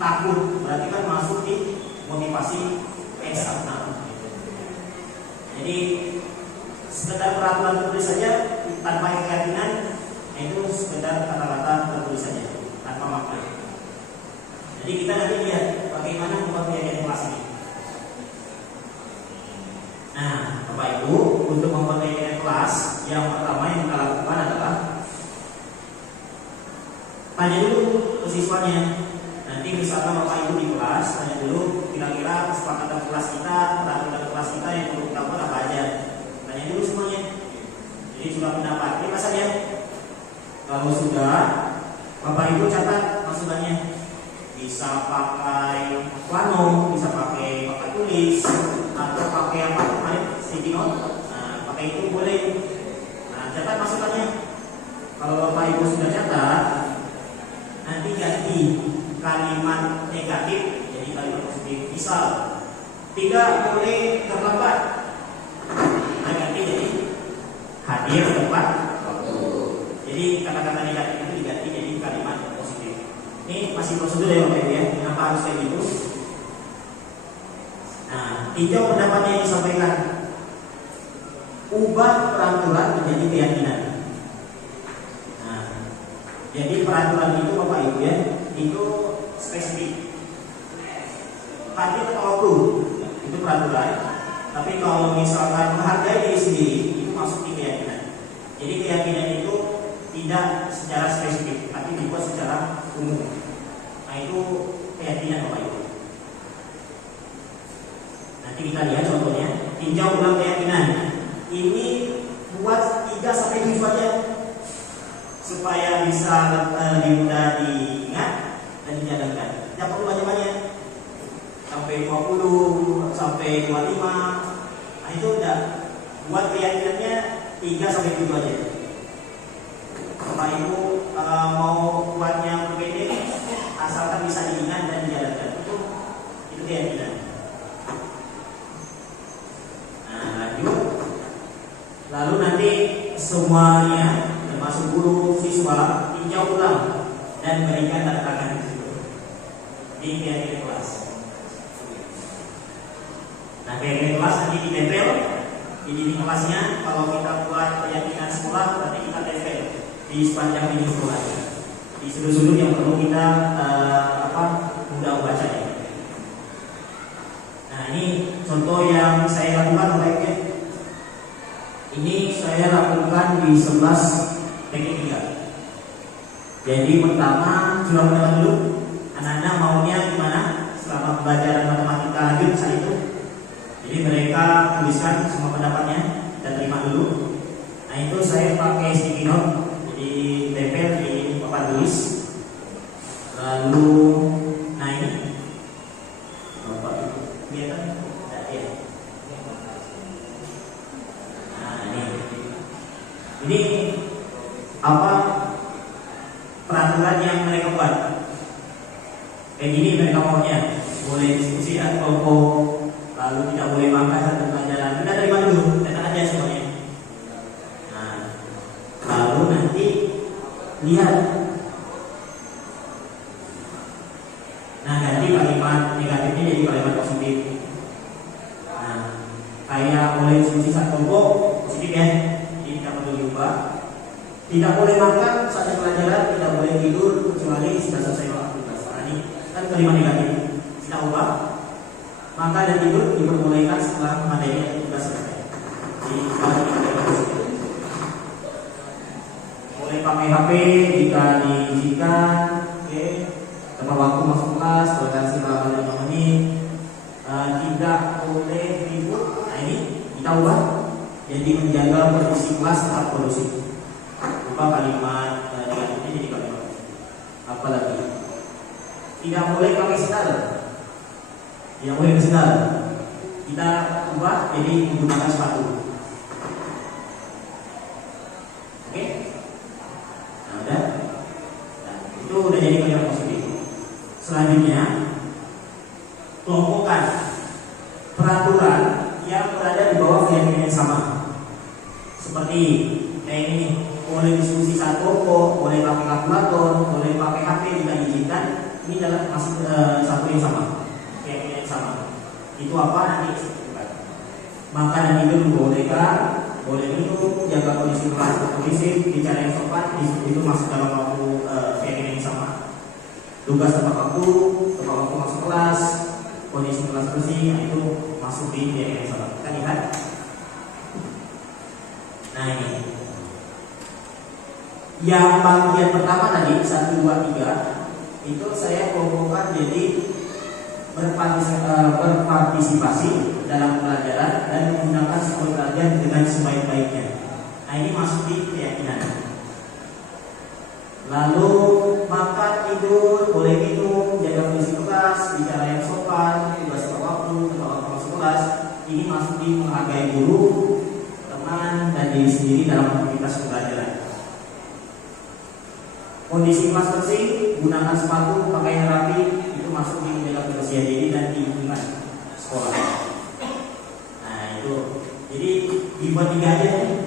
takut berarti kan masuk di motivasi eksakta. Jadi sekedar peraturan tertulis saja tanpa keyakinan, itu sekedar kata-kata tertulis saja tanpa makna. Jadi kita nanti lihat bagaimana membuat keyakinan kelas ini. Nah, Bapak Ibu, untuk membuat keyakinan kelas, yang pertama yang kita lakukan adalah tanya dulu ke siswanya. Nanti misalkan Bapak Ibu di kelas, tanya dulu kira-kira kesepakatan kelas kita, peraturan kelas kita yang perlu kita buat apa aja. Tanya dulu semuanya. Jadi sudah pendapat. Ini pasarnya. Kalau sudah, Bapak Ibu catat masukannya. Bisa pakai plano, bisa pakai papan tulis, atau pakai apa kemarin sticky note. Nah, pakai itu boleh. Nah, catat masukannya. Kalau Bapak Ibu sudah catat, nanti ganti kalimat negatif jadi kalimat positif. Misal, tidak boleh terlambat. Nah, ganti jadi hadir tepat waktu. Jadi kata-kata negatif itu diganti jadi kalimat positif. Ini masih prosedur ya Bapak Ibu ya. Kenapa harus kayak gitu? Nah, tinjau pendapatnya yang disampaikan. Ubah peraturan menjadi keyakinan. Nah, jadi peraturan itu Bapak Ibu ya, itu spesifik. Hadir atau waktu itu peraturan. Tapi kalau misalkan menghargai diri sendiri itu masuk di keyakinan. Jadi keyakinan itu tidak secara spesifik, tapi dibuat secara umum. Nah itu keyakinan Bapak Ibu. Nanti kita lihat contohnya. Tinjau ulang keyakinan. Ini buat 3-7 aja supaya bisa lebih mudah diingat dan dijalankan. Tidak perlu banyak-banyak. Sampai 20, sampai 25. Nah itu udah buat keyakinannya 3-7 aja. Bapak Ibu mau buatnya berbeda, asalkan bisa diingat dan dijalankan. Itu keyakinan. Nah lanjut. Lalu nanti semuanya termasuk guru, siswa tinjau ulang dan berikan tanda tangan di situ di keyakinan kelas. Nah keyakinan kelas nanti ditempel di dinding kelasnya. Kalau kita buat keyakinan sekolah nanti kita tempel di sepanjang dinding sekolah, di sudut-sudut yang perlu kita mudah membacanya. Nah ini contoh yang saya lakukan baiknya. Ini saya lakukan di 11 teknik 3. Jadi pertama sudah mendengar dulu anak-anak maunya gimana selama pembelajaran matematika lanjut saat itu. Jadi mereka tuliskan semua pendapatnya dan terima dulu. Nah itu saya pakai sticky note, jadi tempel di papan tulis. Lalu, nah ini, Bapak Ibu, kelihatan? Tidak ya. Nah ini apa peraturan yang mereka buat? Kayak gini mereka maunya, boleh diskusi atau kelompok. Lalu tidak boleh makan satu pelajaran. Kita terima dulu, datang aja semuanya. Nah, lalu nanti lihat. Nah, ganti kalimat negatifnya jadi kalimat positif. Nah, kayak boleh diskusi satu kelompok positif ya. Jadi tidak perlu diubah. Tidak boleh makan saat pelajaran, tidak boleh tidur kecuali sudah selesai waktu tugas. Nah, ini kan kalimat negatif. Kita ubah. Maka dan tidur diperbolehkan setelah materi atau tugas selesai. Jadi boleh pakai HP jika diizinkan, oke. Tepat waktu masuk kelas, toleransi selama 5 menit. Tidak boleh ribut. Nah ini kita ubah. Jadi menjaga kondisi kelas tetap kondusif. Ubah kalimat negatifnya jadi kalimat. Apalagi tidak boleh pakai sendal. Yang boleh sendal kita ubah jadi menggunakan sepatu. Oke? udah jadi pikiran positif. Selanjutnya, kelompokkan peraturan yang berada di bawah keyakinan yang sama. Seperti kayak ini, boleh diskusi saat pokok, boleh pakai kalkulator, boleh pakai HP jika diizinkan. Ini adalah masih satu yang sama, keyakinan yang sama. Itu apa nanti? Makan dan tidur dibolehkan, boleh minum, jaga kondisi kelas kondisi, bicara yang sopan, itu masuk dalam waktu keyakinan yang sama. Tugas tepat waktu masuk kelas, kondisi kelas bersih, itu masuk di keyakinan yang sama. Kita lihat. Nah ini, yang bagian pertama tadi 1, 2, 3 itu saya kelompokkan jadi berpartisipasi dalam pelajaran dan menggunakan sebuah pelajaran dengan sebaik-baiknya. Nah ini masuk di keyakinan. Lalu makan, tidur, boleh minum, jaga kondisi kelas, bicara yang sopan, tugas tepat waktu masuk kelas. Ini masuk di menghargai guru, teman, dan diri sendiri dalam aktivitas pembelajaran. Kondisi kelas bersih, gunakan sepatu, pakaian rapi, itu masuk di menjaga kebersihan diri dan di lingkungan sekolah. Nah itu, jadi dibuat 3 aja.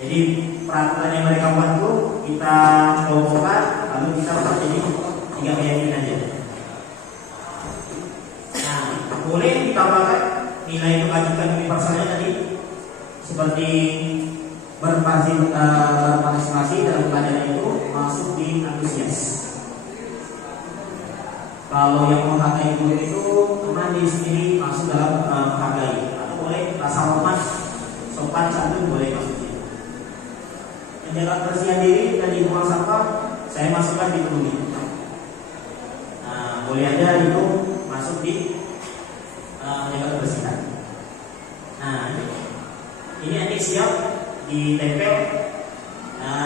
Jadi peraturan yang mereka buat itu kita kelompokkan, lalu kita buat jadi 3 keyakinan aja. Nah, boleh ditambahkan nilai kebajikan universalnya tadi, seperti berpartisipasi dalam pelajaran itu masuk di antusias. Kalau yang menghargai guru itu teman diri sendiri masuk dalam menghargai. Atau boleh rasa hormat, sopan, santun boleh masuk di situ. Menjaga kebersihan diri dan di buang sampah saya masukkan di peduli. Nah, boleh aja itu masuk di menjaga kebersihan. Nah, ini nanti siap ditempel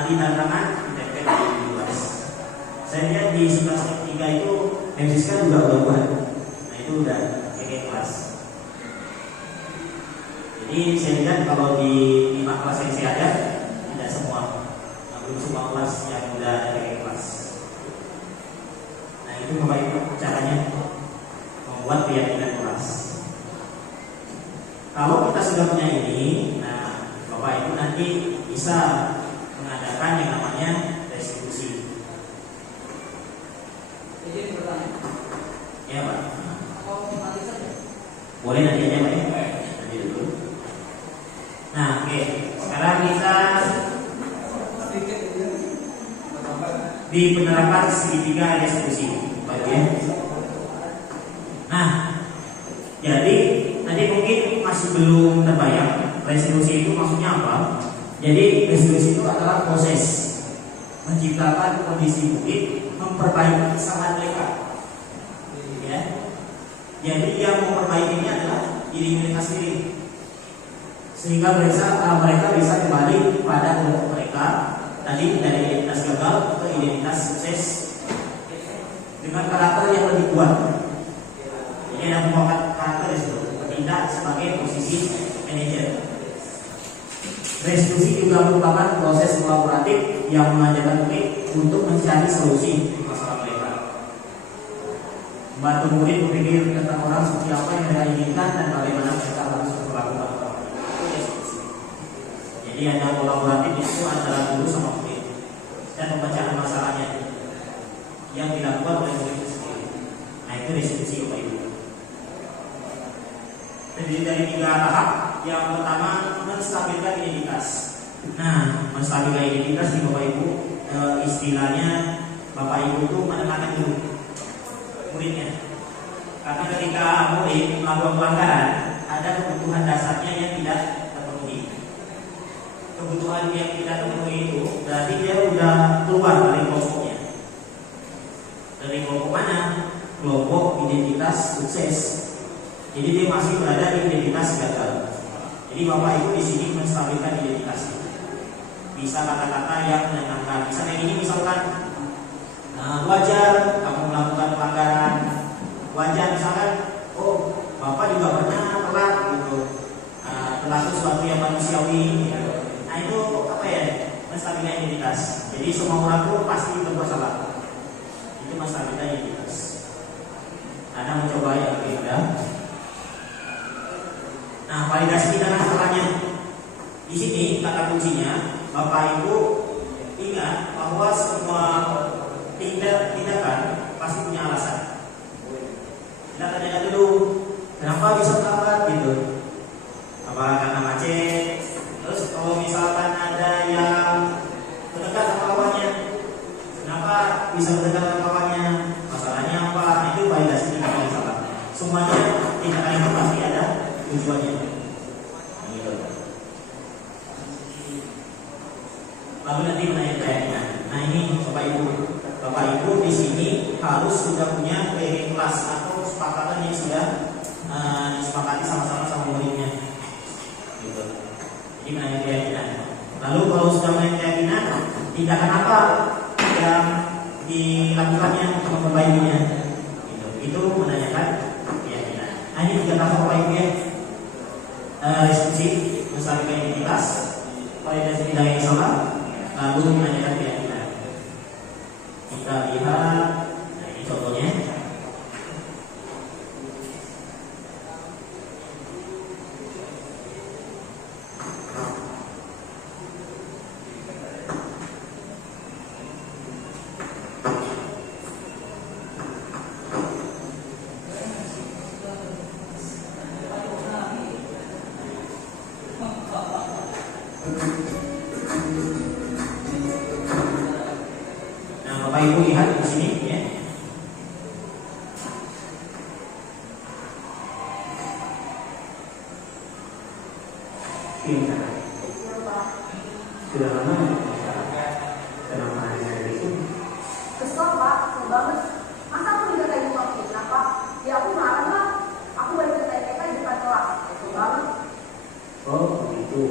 di tantangan, ditempel di kelas. Saya lihat di 11.3 itu Siska juga udah buat. Nah itu udah kayak kelas. Jadi saya lihat kalau di 5 kelas yang saya ada tidak semua, belum semua kelas yang udah ada kayak kelas. Nah itu Bapak caranya membuat keyakinan kelas. Kalau kita sudah punya ini, nah Bapak Ibu nanti bisa mengadakan yang namanya restitusi. Jadi pertanyaan. Ya Pak. Nanti saja. Boleh nanti aja Pak ya. Nanti dulu. Nah oke. Sekarang kita di penerapan segitiga restitusi, Pak ya. Nah, jadi nanti mungkin masih belum terbayang restitusi itu maksudnya apa. Jadi restitusi itu adalah proses menciptakan kondisi bukit, memperbaiki kesalahan mereka. Ya. Jadi yang memperbaikinya adalah diri mereka sendiri, sehingga mereka bisa kembali pada kelompok mereka tadi, dari identitas gagal ke identitas sukses dengan karakter yang lebih kuat. Jadi ada beberapa karakter di situ, bertindak sebagai posisi manajer. Restitusi juga merupakan proses kolaboratif yang mengajarkan murid untuk mencari solusi masalah mereka. Membantu murid berpikir tentang orang seperti apa yang mereka inginkan dan bagaimana mereka harus berlaku. Jadi ada kolaboratif itu antara guru sama murid dan pemecahkan masalahnya yang dilakukan oleh murid itu sendiri. Nah itu restitusi Bapak Ibu. Jadi dari 3 tahap. Yang pertama menstabilkan identitas. Nah, menstabilkan identitas di Bapak Ibu istilahnya Bapak Ibu itu menekankan dulu muridnya. Karena ketika murid melakukan pelanggaran, ada kebutuhan dasarnya yang tidak terpenuhi. Kebutuhan yang tidak terpenuhi itu berarti dia sudah keluar dari kelompoknya. Dari kelompok mana? Kelompok identitas sukses. Jadi dia masih berada di identitas gagal. Jadi Bapak Ibu di sini menstabilkan identitas. Bisa kata-kata yang menenangkan. Misalnya ini misalkan wajar kamu melakukan pelanggaran. Wajar misalkan, oh Bapak juga pernah telat gitu. Telat itu sesuatu yang manusiawi. Gitu. Nah itu apa ya? Menstabilkan identitas. Jadi semua orang itu pasti berbuat salah. itu masalah kita identitas. Anda mencoba yang lebih mudah. Nah, validasi tindakan salahnya di sini kata kuncinya, Bapak Ibu ingat bahwa semua tindakan pasti punya alasan. Kita tanya dulu, kenapa bisa terlambat gitu? Apa karena macet? Terus kalau misalkan ada yang mendekat sama lawannya, kenapa bisa mendekat sama lawannya? Masalahnya apa? Itu validasi tindakan yang salah. Semuanya tindakan itu pasti ada tujuannya. Gitu. Lalu nanti menanya keyakinan. Nah ini Bapak Ibu di sini harus sudah punya planning kelas atau kesepakatan yang sudah disepakati sama-sama sama muridnya. Gitu. Jadi menanya keyakinan. Lalu kalau sudah menanya keyakinan, tindakan apa yang dilakukannya untuk memperbaikinya? Gitu. Itu menanyakan keyakinan. Nah ini 3 tahap Bapak Ibu ya. Diskusi, menstabilkan identitas, validasi tindakan yang salah, lalu menanyakan keyakinan. Kita lihat, nah ini contohnya. Bapak Ibu lihat di sini ya. Pintar. Sudah lama kenapa hanya itu? Kesel Pak, kesel banget. Masa aku juga kayak gitu fitnah Pak? Ya aku marah lah. Aku balik ke TK di depan kelas. Kesel banget. Oh begitu.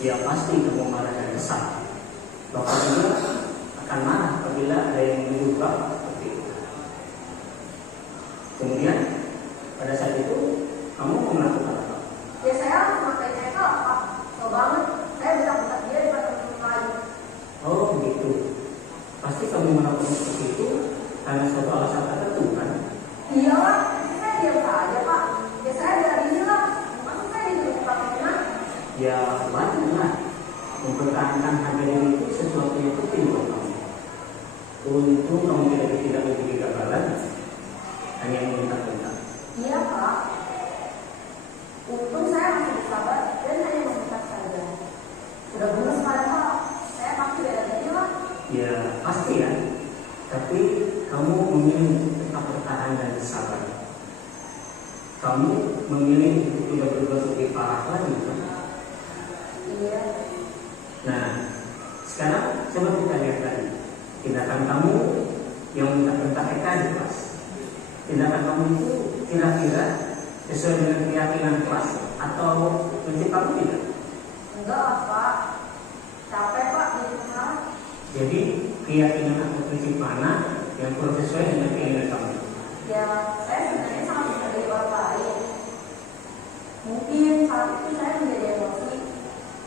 Ya pasti kamu marah dan kesal. Bapak juga akan marah apabila ada yang menduga seperti itu. Kemudian pada saat itu kamu mau melakukan apa? Ya saya langsung pakai TK lah Pak. Kesel banget. Saya bentak-bentak dia di depan teman lain. Oh begitu. Pasti kamu melakukan seperti itu karena suatu alasan tertentu kan? Iya lah, saya diam saja Pak. Ya saya dari ini lah. Masa saya disuruh pakai teman? Ya wajarlah. Mempertahankan harga diri itu sesuatu yang penting buat kamu. Untung kamu tidak memiliki kegagalan, hanya meminta-minta. Iya Pak. Untung saya masih bersabar dan hanya meminta saja. Sudah benar pada Pak. Saya pasti beda diri lah. Ya pasti ya. Tapi kamu memilih tetap bertahan dan sabar. Kamu memilih untuk tidak berbuat lebih parah lagi kan? Iya. Nah, sekarang coba kita lihat lagi tindakan kamu yang minta TK di kelas. Tindakan kamu itu kira-kira sesuai dengan keyakinan kelas atau prinsip kamu tidak? Enggak lah Pak. Capek Pak di rumah. Jadi keyakinan atau prinsip mana yang sesuai dengan keinginan kamu? Ya saya sebenarnya sangat menghargai orang lain. Mungkin saat itu saya menjadi emosi.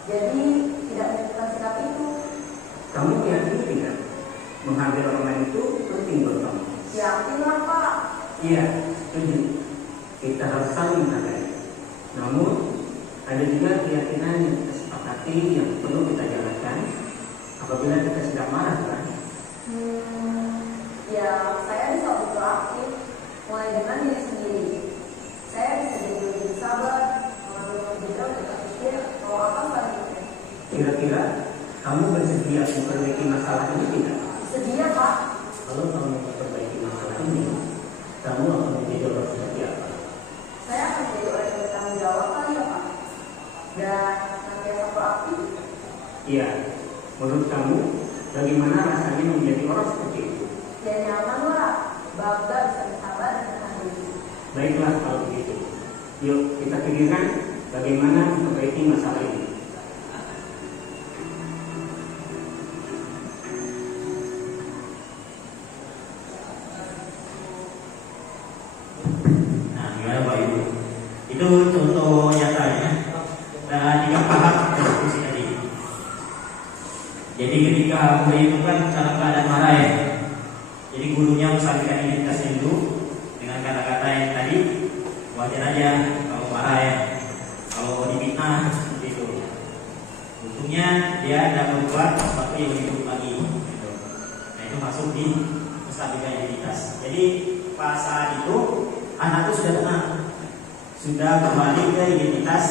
Jadi tidak menentukan sikap itu. Kamu yakin tidak? Menghargai orang lain itu penting buat kamu. Yakin lah Pak. Iya, setuju. Kita harus saling menghargai. Namun ada juga keyakinan yang kita sepakati yang perlu kita jalankan apabila kita sedang marah kan? Ya saya bisa berproaktif. Mulai dengan diri sendiri. Saya bisa jadi lebih sabar, mengambil kebijakan dan berpikir kalau apa selanjutnya. Kira-kira kamu bersedia memperbaiki masalah ini tidak? Sedia Pak. Kalau kamu memperbaiki masalah ini, kamu akan menjadi orang seperti apa? Saya akan menjadi orang yang bertanggung jawab kali ya Pak. Dan senantiasa proaktif. Iya, menurut kamu bagaimana rasanya menjadi orang seperti itu? Ya nyaman lah. Bangga bisa bersabar dan menahan diri. Baiklah kalau begitu. Yuk kita pikirkan bagaimana memperbaiki masalah ini. Nah, gimana Pak Ibu? Itu contoh nyatanya. Dan 3 tahap diskusi tadi. Jadi ketika murid itu kan dalam keadaan marah ya. Jadi gurunya mensampaikan identitasnya dulu dengan kata-kata yang tadi, wajar aja kalau marah ya, kalau difitnah seperti itu. Untungnya dia tidak membuat sesuatu yang lebih buruk lagi. Gitu. Nah itu masuk di menstabilkan identitas. Jadi pas saat itu anak itu sudah tenang, sudah kembali ke identitas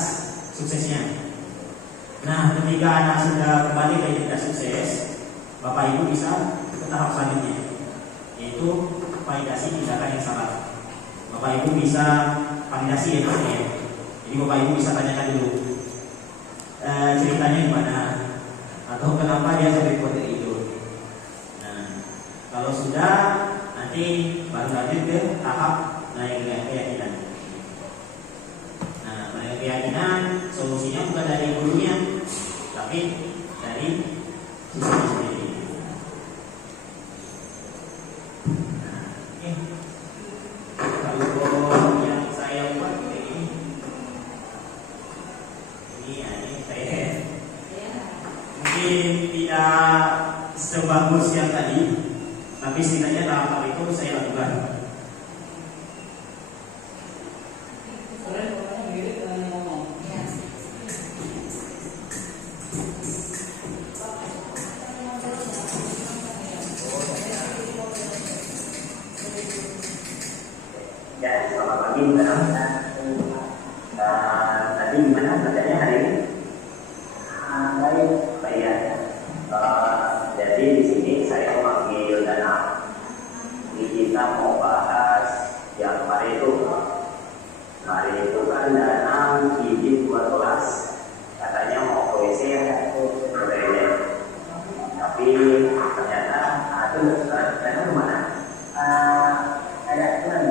suksesnya. Nah, ketika anak sudah kembali ke identitas sukses, Bapak Ibu bisa ke tahap selanjutnya, yaitu validasi tindakan yang salah. Bapak Ibu bisa validasi ya, jadi Bapak Ibu bisa tanyakan dulu ceritanya gimana, atau kenapa dia sampai seperti itu. Nah, kalau sudah, nanti baru lanjut ke tahap naik keyakinan. Nah, naik keyakinan solusinya bukan dari gurunya, tapi dari siswa sendiri. Nah, kalau yang saya buat ini saya mungkin tidak sebagus yang tadi, tapi setidaknya tahap itu saya lakukan. Ya, selamat pagi, Mbak. Tadi gimana kerjanya hari ini? Baik, baik ya. Jadi di sini saya memanggil Dana. Kita mau bahas yang kemarin itu. Kemarin itu kan Dana izin buat kelas, katanya mau ke WC ya, tapi ternyata Dana kemana? Ada teman.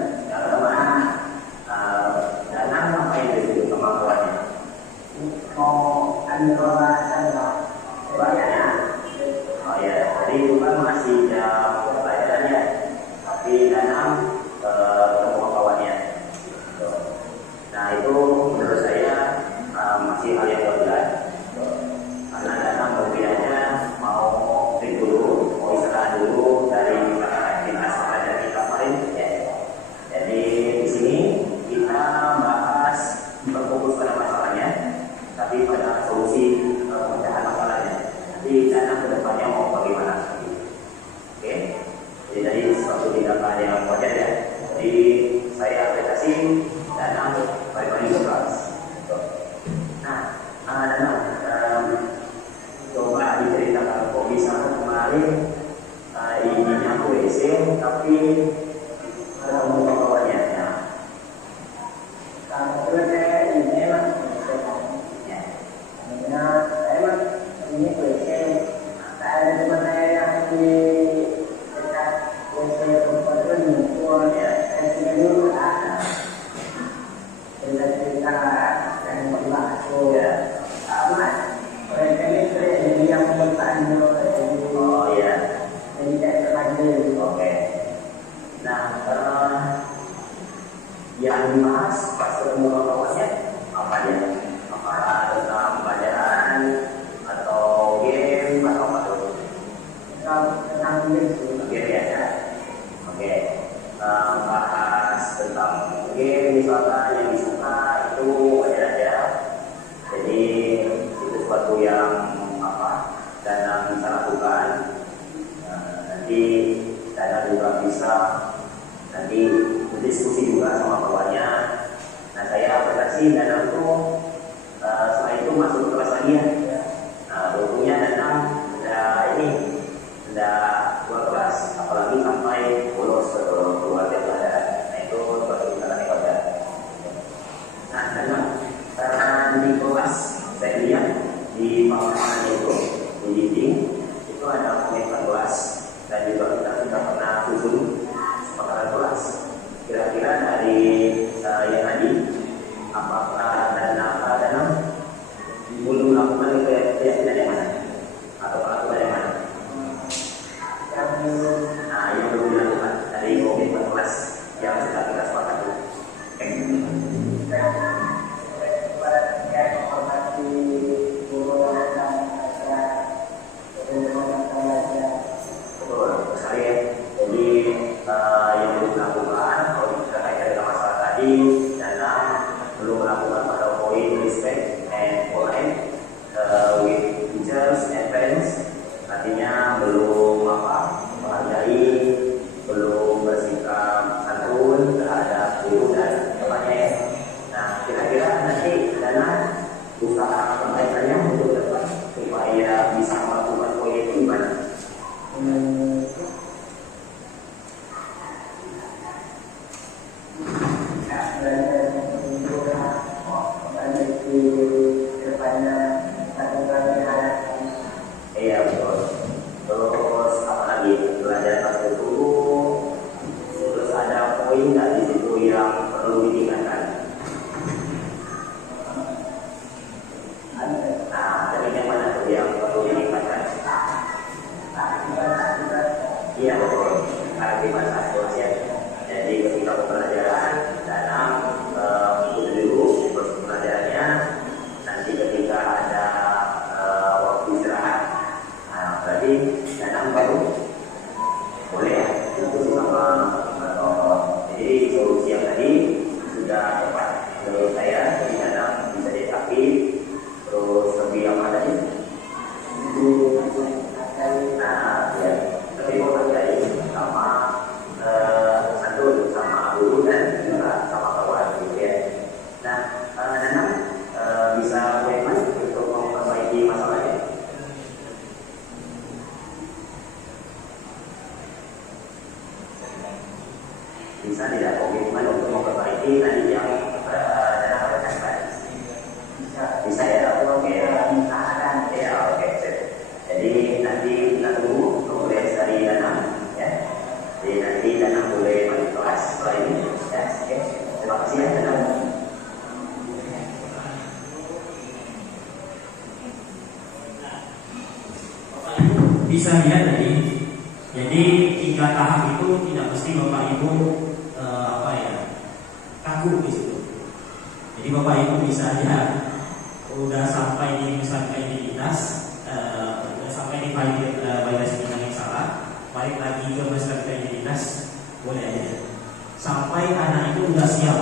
Dana ngapain di situ kemampuannya? Mau ambil pelajarannya. Oh ya, tadi itu kan masih jam pelajarannya, tapi Dana ketemu kawannya. Nah itu menurut saya masih hal yang wajar, karena Dana mungkin aja mau break dulu, mau istirahat dulu dari aktivitas belajar kita kemarin. Ya. Jadi di sini kita bahas berfokus pada masalahnya, tapi pada solusi pemecahan masalahnya. Nanti Dana kedepannya mau bagaimana? Oke, jadi tadi suatu tindakan yang wajar ya. Jadi saya apresiasi Dana balik-balik ke kelas. Nah, Dana coba diceritakan kok bisa kemarin ibunya ke WC tapi ketemu kawannya. Kalau saya ini emang ya, karena saya emang ini WC, ada teman saya yang di dekat WC tempat itu ngumpul ya, saya dulu ada cerita yang berbahas ya, sama mereka ini sering yang bertanya. Oh ya, jadi saya terlanjur. Oke. Nah, yang dibahas pas ketemu kawannya apa dia? Apa tentang pelajaran atau game atau apa tuh? Tentang game ya. Oke. Bahas tentang game misalkan yang disuka itu wajar aja. Jadi itu sesuatu yang Dana bisa lakukan. Nanti Dana juga bisa nanti berdiskusi juga sama kawannya. Nah saya apresiasi Dana itu setelah itu masuk ke kelas lagi ya. Nah untungnya Dana sudah keluar kelas, apalagi sampai bolos ke keluarga pelajaran. Nah itu suatu tindakan yang wajar. Nah Dana di kelas saya lihat di papan itu di dinding itu ada komentar kelas dan juga kita sudah pernah susun makanan kelas. Kira-kira dari yang tadi apakah Dana belum melakukan keyakinan yang mana atau pelakuan yang mana? Yang belum dilakukan dari komentar kelas. Iya betul. Aktivitas sosial. Jadi ketika pembelajaran dalam ikut dulu proses pembelajarannya. Nanti ketika ada waktu istirahat, nah, berarti dalam baru boleh ya diskusi sama jadi solusi yang tadi sudah tepat menurut saya. Jadi dalam bisa diterapi. Terus lebih apa tadi? Nah, ya lebih menghargai sama santun sama guru dan juga sama kawan gitu ya. Nah, Nanang bisa bagaimana untuk memperbaiki masalahnya? Bisa tidak komitmen untuk memperbaiki tadi yang Nanang katakan? Bisa ya, oke. Ya, oke. Jadi nanti kita tunggu progres dari Nanang ya. Jadi nanti Nanang boleh balik kelas setelah ini ya. Oke. Terima kasih ya Nanang. Bisa lihat tadi, jadi 3 tahap itu tidak mesti Bapak Ibu kaku di situ. Jadi Bapak Ibu bisa aja udah sampai di misalnya identitas, udah sampai di validasi bidang yang salah, balik lagi ke masalah identitas, boleh aja. Sampai anak itu udah siap,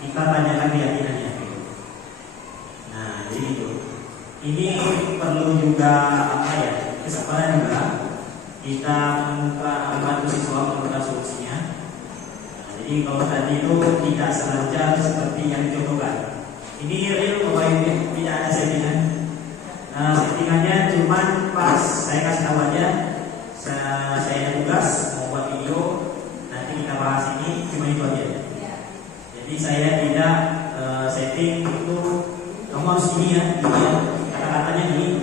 kita tanyakan keyakinannya. Gitu. Nah, jadi gitu. Ini perlu juga kesabaran juga. Kita membantu siswa menemukan solusinya. Nah, jadi kalau tadi itu tidak selancar seperti yang dicontohkan. Ini real Bapak Ibu, tidak ada settingan. Settingannya cuman pas saya kasih tahu aja, saya ada tugas mau buat video, nanti kita bahas ini, cuma itu aja. Jadi saya tidak setting itu kamu harus ini ya, kata-katanya ini.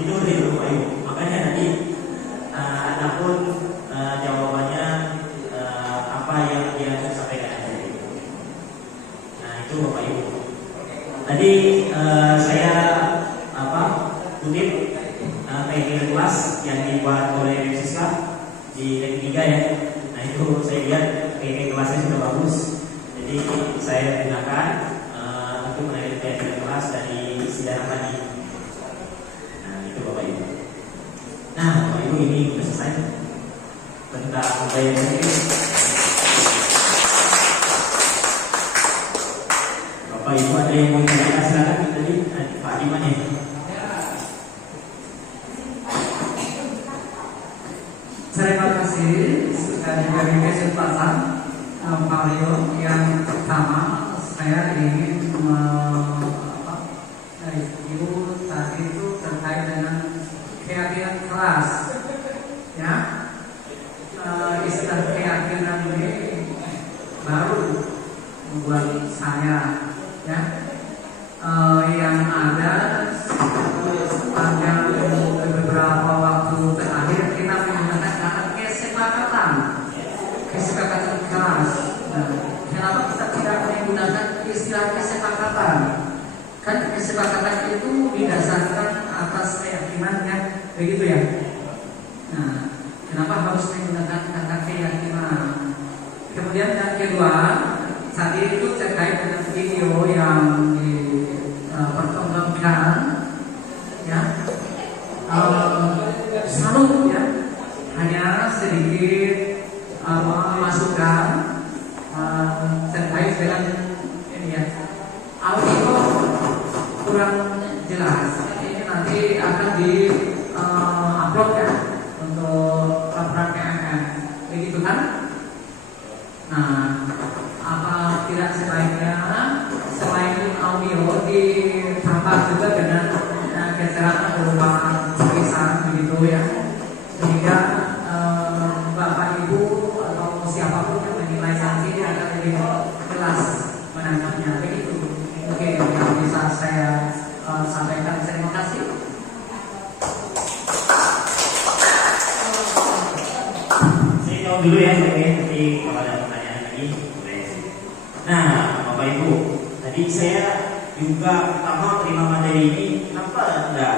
Itu real Bapak Ibu. Makanya nanti adapun jawabannya apa yang dia sampaikan aja. Nah itu Bapak Ibu. Tadi saya kutip kayak kelas yang dibuat oleh Siska di ranking 3 ya. Nah itu saya lihat kayak kelasnya sudah bagus. Jadi saya gunakan untuk meneliti kayak kelas dari sidang tadi. Nah itu Bapak Ibu. Nah Bapak Ibu ini sudah selesai tentang budaya Inggris. Bapak Ibu ada yang mau ditanyakan silakan tadi Pak Diman ya. Terima kasih sudah diberi kesempatan Pak Leo. Yang pertama saya ingin review tadi itu terkait dengan keyakinan kelas ya. Istilah keyakinan ini baru buat saya ya. Yang ada sepanjang beberapa waktu terakhir kita menggunakan kata kesepakatan kelas. Nah, kenapa kita tidak menggunakan istilah kesepakatan? Kan kesepakatan itu didasarkan atas keyakinannya, begitu ya. Nah, kenapa harus menggunakan kata keyakinan? Kemudian yang kedua, tadi itu terkait dengan video yang dipertontonkan, ya. Salut ya, hanya sedikit masukan terkait dengan ini ya, audio kurang jelas. Ini nanti akan di upload ya untuk laporan PMM, begitu kan? Nah, apa tidak sebaiknya selain audio ditambah juga dengan keterangan berupa tulisan begitu ya, sehingga Bapak Ibu atau siapapun yang menilai nanti akan lebih jelas menangkapnya, begitu. Oke, yang bisa saya sampaikan. Terima kasih. Saya jawab dulu ya, nanti kalau ada pertanyaan lagi boleh. Nah, Bapak Ibu, tadi saya juga pertama terima materi ini, kenapa enggak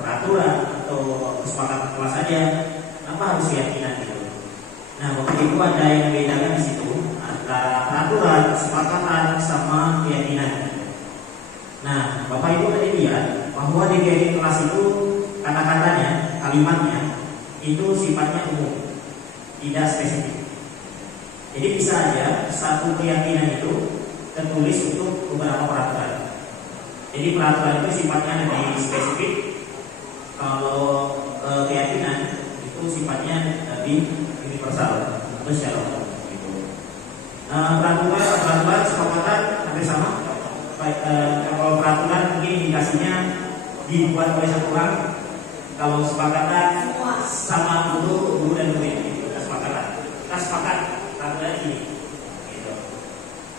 peraturan atau kesepakatan kelas saja? Kenapa harus keyakinan gitu? Nah, waktu itu ada yang membedakan di situ antara peraturan, kesepakatan sama keyakinan. Nah, Bapak Ibu tadi lihat bahwa di kelas itu kata-katanya, kalimatnya itu sifatnya umum, tidak spesifik. Jadi bisa aja satu keyakinan itu tertulis untuk beberapa peraturan. Jadi peraturan itu sifatnya lebih spesifik, kalau keyakinan itu sifatnya lebih universal atau secara umum. Gitu. Peraturan kesepakatan hampir sama. Kalau peraturan mungkin indikasinya dibuat oleh satu orang. Kalau kesepakatan sama guru dan murid, gitu. Kesepakatan. Kita sepakat peraturan ini. Gitu.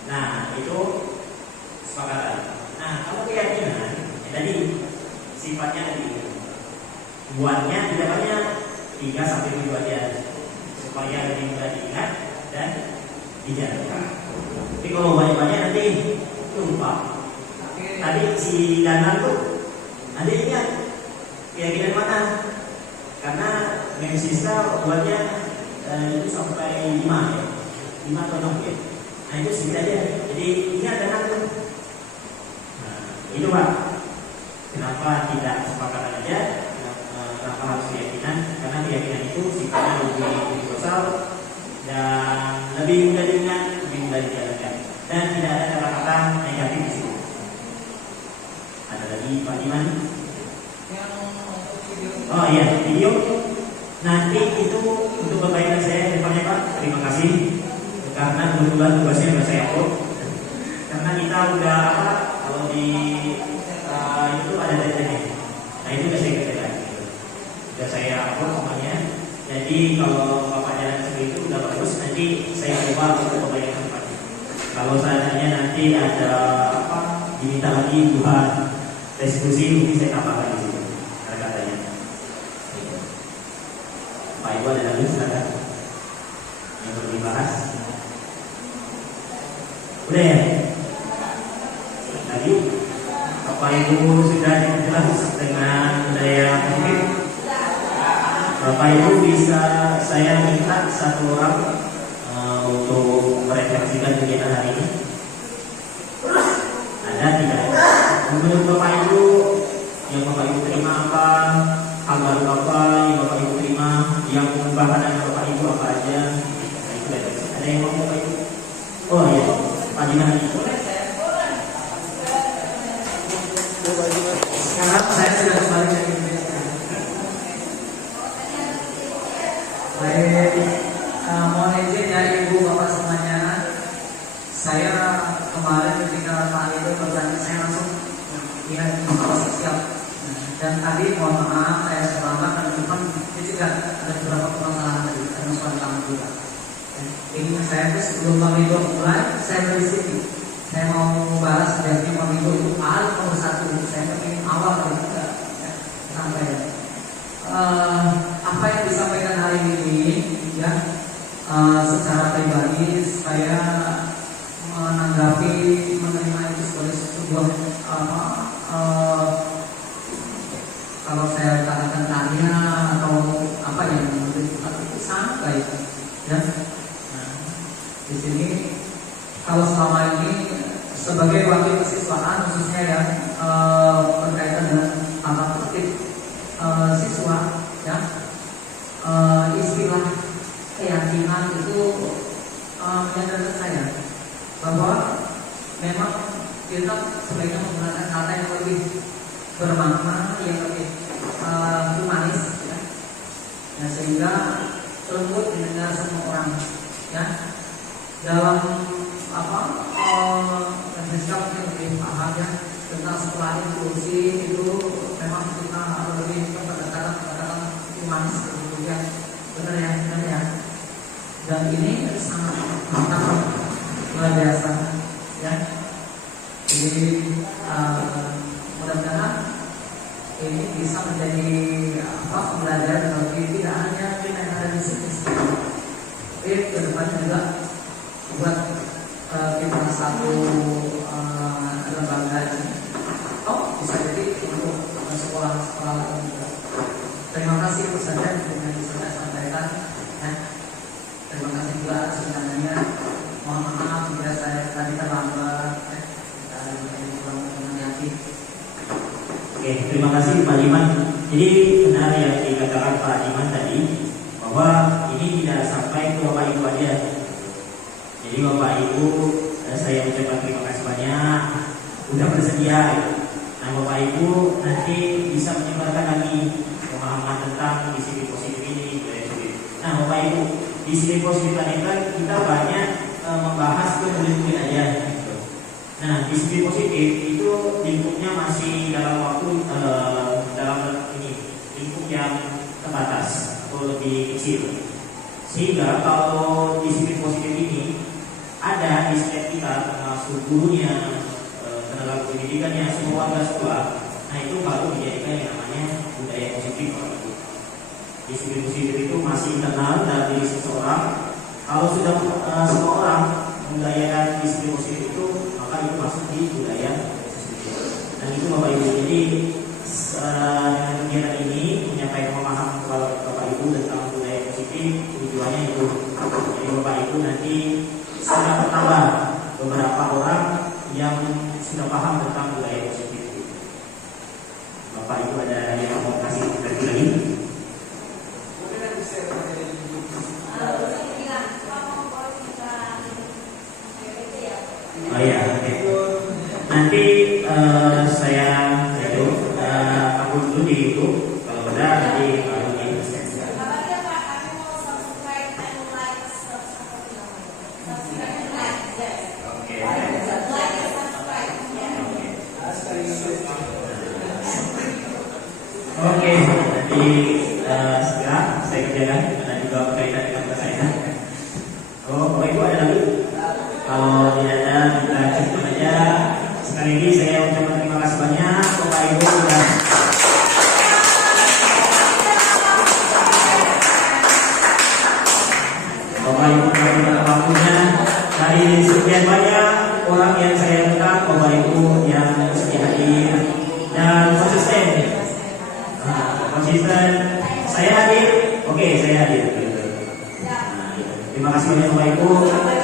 Nah, itu kesepakatan. Nah, kalau keyakinan tadi sifatnya lebih buatnya tidak banyak 3 sampai 7 aja supaya lebih mudah diingat dan dijalankan. Tapi kalau banyak-banyak nanti lupa. Tadi si Danang tuh nanti ingat keyakinan mana? Karena memsisa buatnya itu sampai 5 ya, 5 atau 6 ya. Nah itu sedikit aja. Jadi ingat Danang tuh. Nah itu Pak. Kenapa tidak kesepakatan aja? Kenapa harus keyakinan? Karena keyakinan itu sifatnya lebih universal dan lebih mudah diingat, lebih mudah dijalankan, dan tidak ada kata-kata negatif di situ. Ada lagi Pak Iman? Oh iya, video. Nanti itu untuk perbaikan saya depannya Pak. Terima kasih. Karena kebetulan tugasnya sudah saya upload. Karena kita udah apa? Kalau di itu ada deadline-nya. Nah itu sudah saya kerjakan. Sudah saya upload semuanya. Jadi kalau Bapak jalan seperti itu udah bagus. Nanti saya coba untuk perbaikan tempatnya. Kalau seandainya nanti ada apa? Diminta lagi buat diskusi, mungkin saya tambahkan di situ kata-katanya. Pak Ibu ada lagi silakan yang perlu dibahas. Udah ya? Tadi Bapak Ibu sudah jelas dengan daya mungkin. Bapak Ibu bisa saya minta satu orang untuk merefleksikan kegiatan hari ini. Ada tidak? Menurut Bapak Ibu, yang Bapak Ibu terima apa? Hal baru apa yang Bapak Ibu terima? Yang perubahan dengan Bapak Ibu apa aja? Nah, itu ada yang mau Bapak Ibu? Oh iya, Pak Diman. Sekarang saya sudah kembali dari Indonesia. Baik, mohon izin ya Ibu Bapak semuanya. Saya kemarin ketika Pak itu bertanya, saya langsung lihat kalau siap. Dan tadi mohon maaf saya selamat dan Tuhan itu juga ada beberapa permasalahan tadi karena soal lama juga. Ini saya tuh sebelum Pak Ibu mulai saya dari sini. Saya mau bahas sebenarnya Pak Ibu itu nomor 1. Saya ingin awal dari kita sampai apa yang disampaikan hari ini ya secara pribadi saya menanggapi menerima itu sebagai sebuah kalau saya katakan tanya atau apa yang menurut itu sangat baik ya. Nah, di sini kalau selama ini sebagai wakil kesiswaan khususnya ya berkaitan dengan tata tertib siswa ya istilah keyakinan itu menyadarkan saya bahwa memang kita sebaiknya menggunakan kata yang lebih bermakna, yang lebih humanis ya. Nah, sehingga lembut didengar semua orang ya. Dalam apa mungkin lebih paham ya tentang sekolah inklusi itu memang kita harus lebih pendekatan humanis kemudian benar ya. Dan ini sangat mantap luar biasa ya. Jadi mudah-mudahan ini bisa menjadi pembelajaran bagi tidak hanya kita yang ada di sini, tapi ke depan juga buat kita satu lembaga ini. Bisa jadi untuk sekolah juga. Terima kasih Ustaz yang bisa saya sampaikan. terima kasih Pak Iman. Jadi benar yang dikatakan Pak Iman tadi bahwa ini tidak sampai ke Bapak Ibu aja. Jadi Bapak Ibu, saya ucapkan terima kasih banyak udah bersedia. Nah Bapak Ibu nanti bisa menyebarkan lagi pemahaman tentang disiplin positif ini. Nah Bapak Ibu, disiplin positif tadi kan kita banyak membahas ke murid-murid aja. Nah, disiplin positif itu lingkupnya masih dalam waktu dalam ini lingkup yang terbatas atau lebih kecil. Sehingga kalau disiplin positif ini ada di setiap kita, termasuk gurunya, tenaga pendidikannya, semua warga sekolah. Nah itu baru dijadikan yang namanya budaya positif. Disiplin positif itu masih internal dalam diri seseorang. Kalau sudah semua orang membudayakan disiplin positif itu, maka itu masuk di budaya positif. Dan itu Bapak Ibu. Jadi dengan kegiatan ini menyampaikan pemahaman kepada Bapak Ibu tentang budaya positif, tujuannya itu. Jadi Bapak Ibu nanti sudah bertambah beberapa orang yang sudah paham tentang budaya positif. Bapak Ibu ada yang mau kasih lagi? Oh ya, oke. Nanti saya upload dulu di YouTube. Kalau udah nanti baru di Oke. Oke, nanti segera saya kerjakan karena juga berkaitan dengan saya. Oh, Bapak Ibu ada lagi? Kalau tidak ada, kita cukup aja. Sekali lagi saya ucapkan terima kasih banyak Bapak Ibu sudah Bapak Ibu sudah waktunya. Dari sekian banyak orang yang saya undang, Bapak Ibu yang bersedia hadir dan konsisten. Saya hadir, oke saya hadir. Terima kasih banyak Bapak Ibu.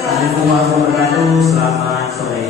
Assalamualaikum warahmatullahi wabarakatuh. Selamat sore.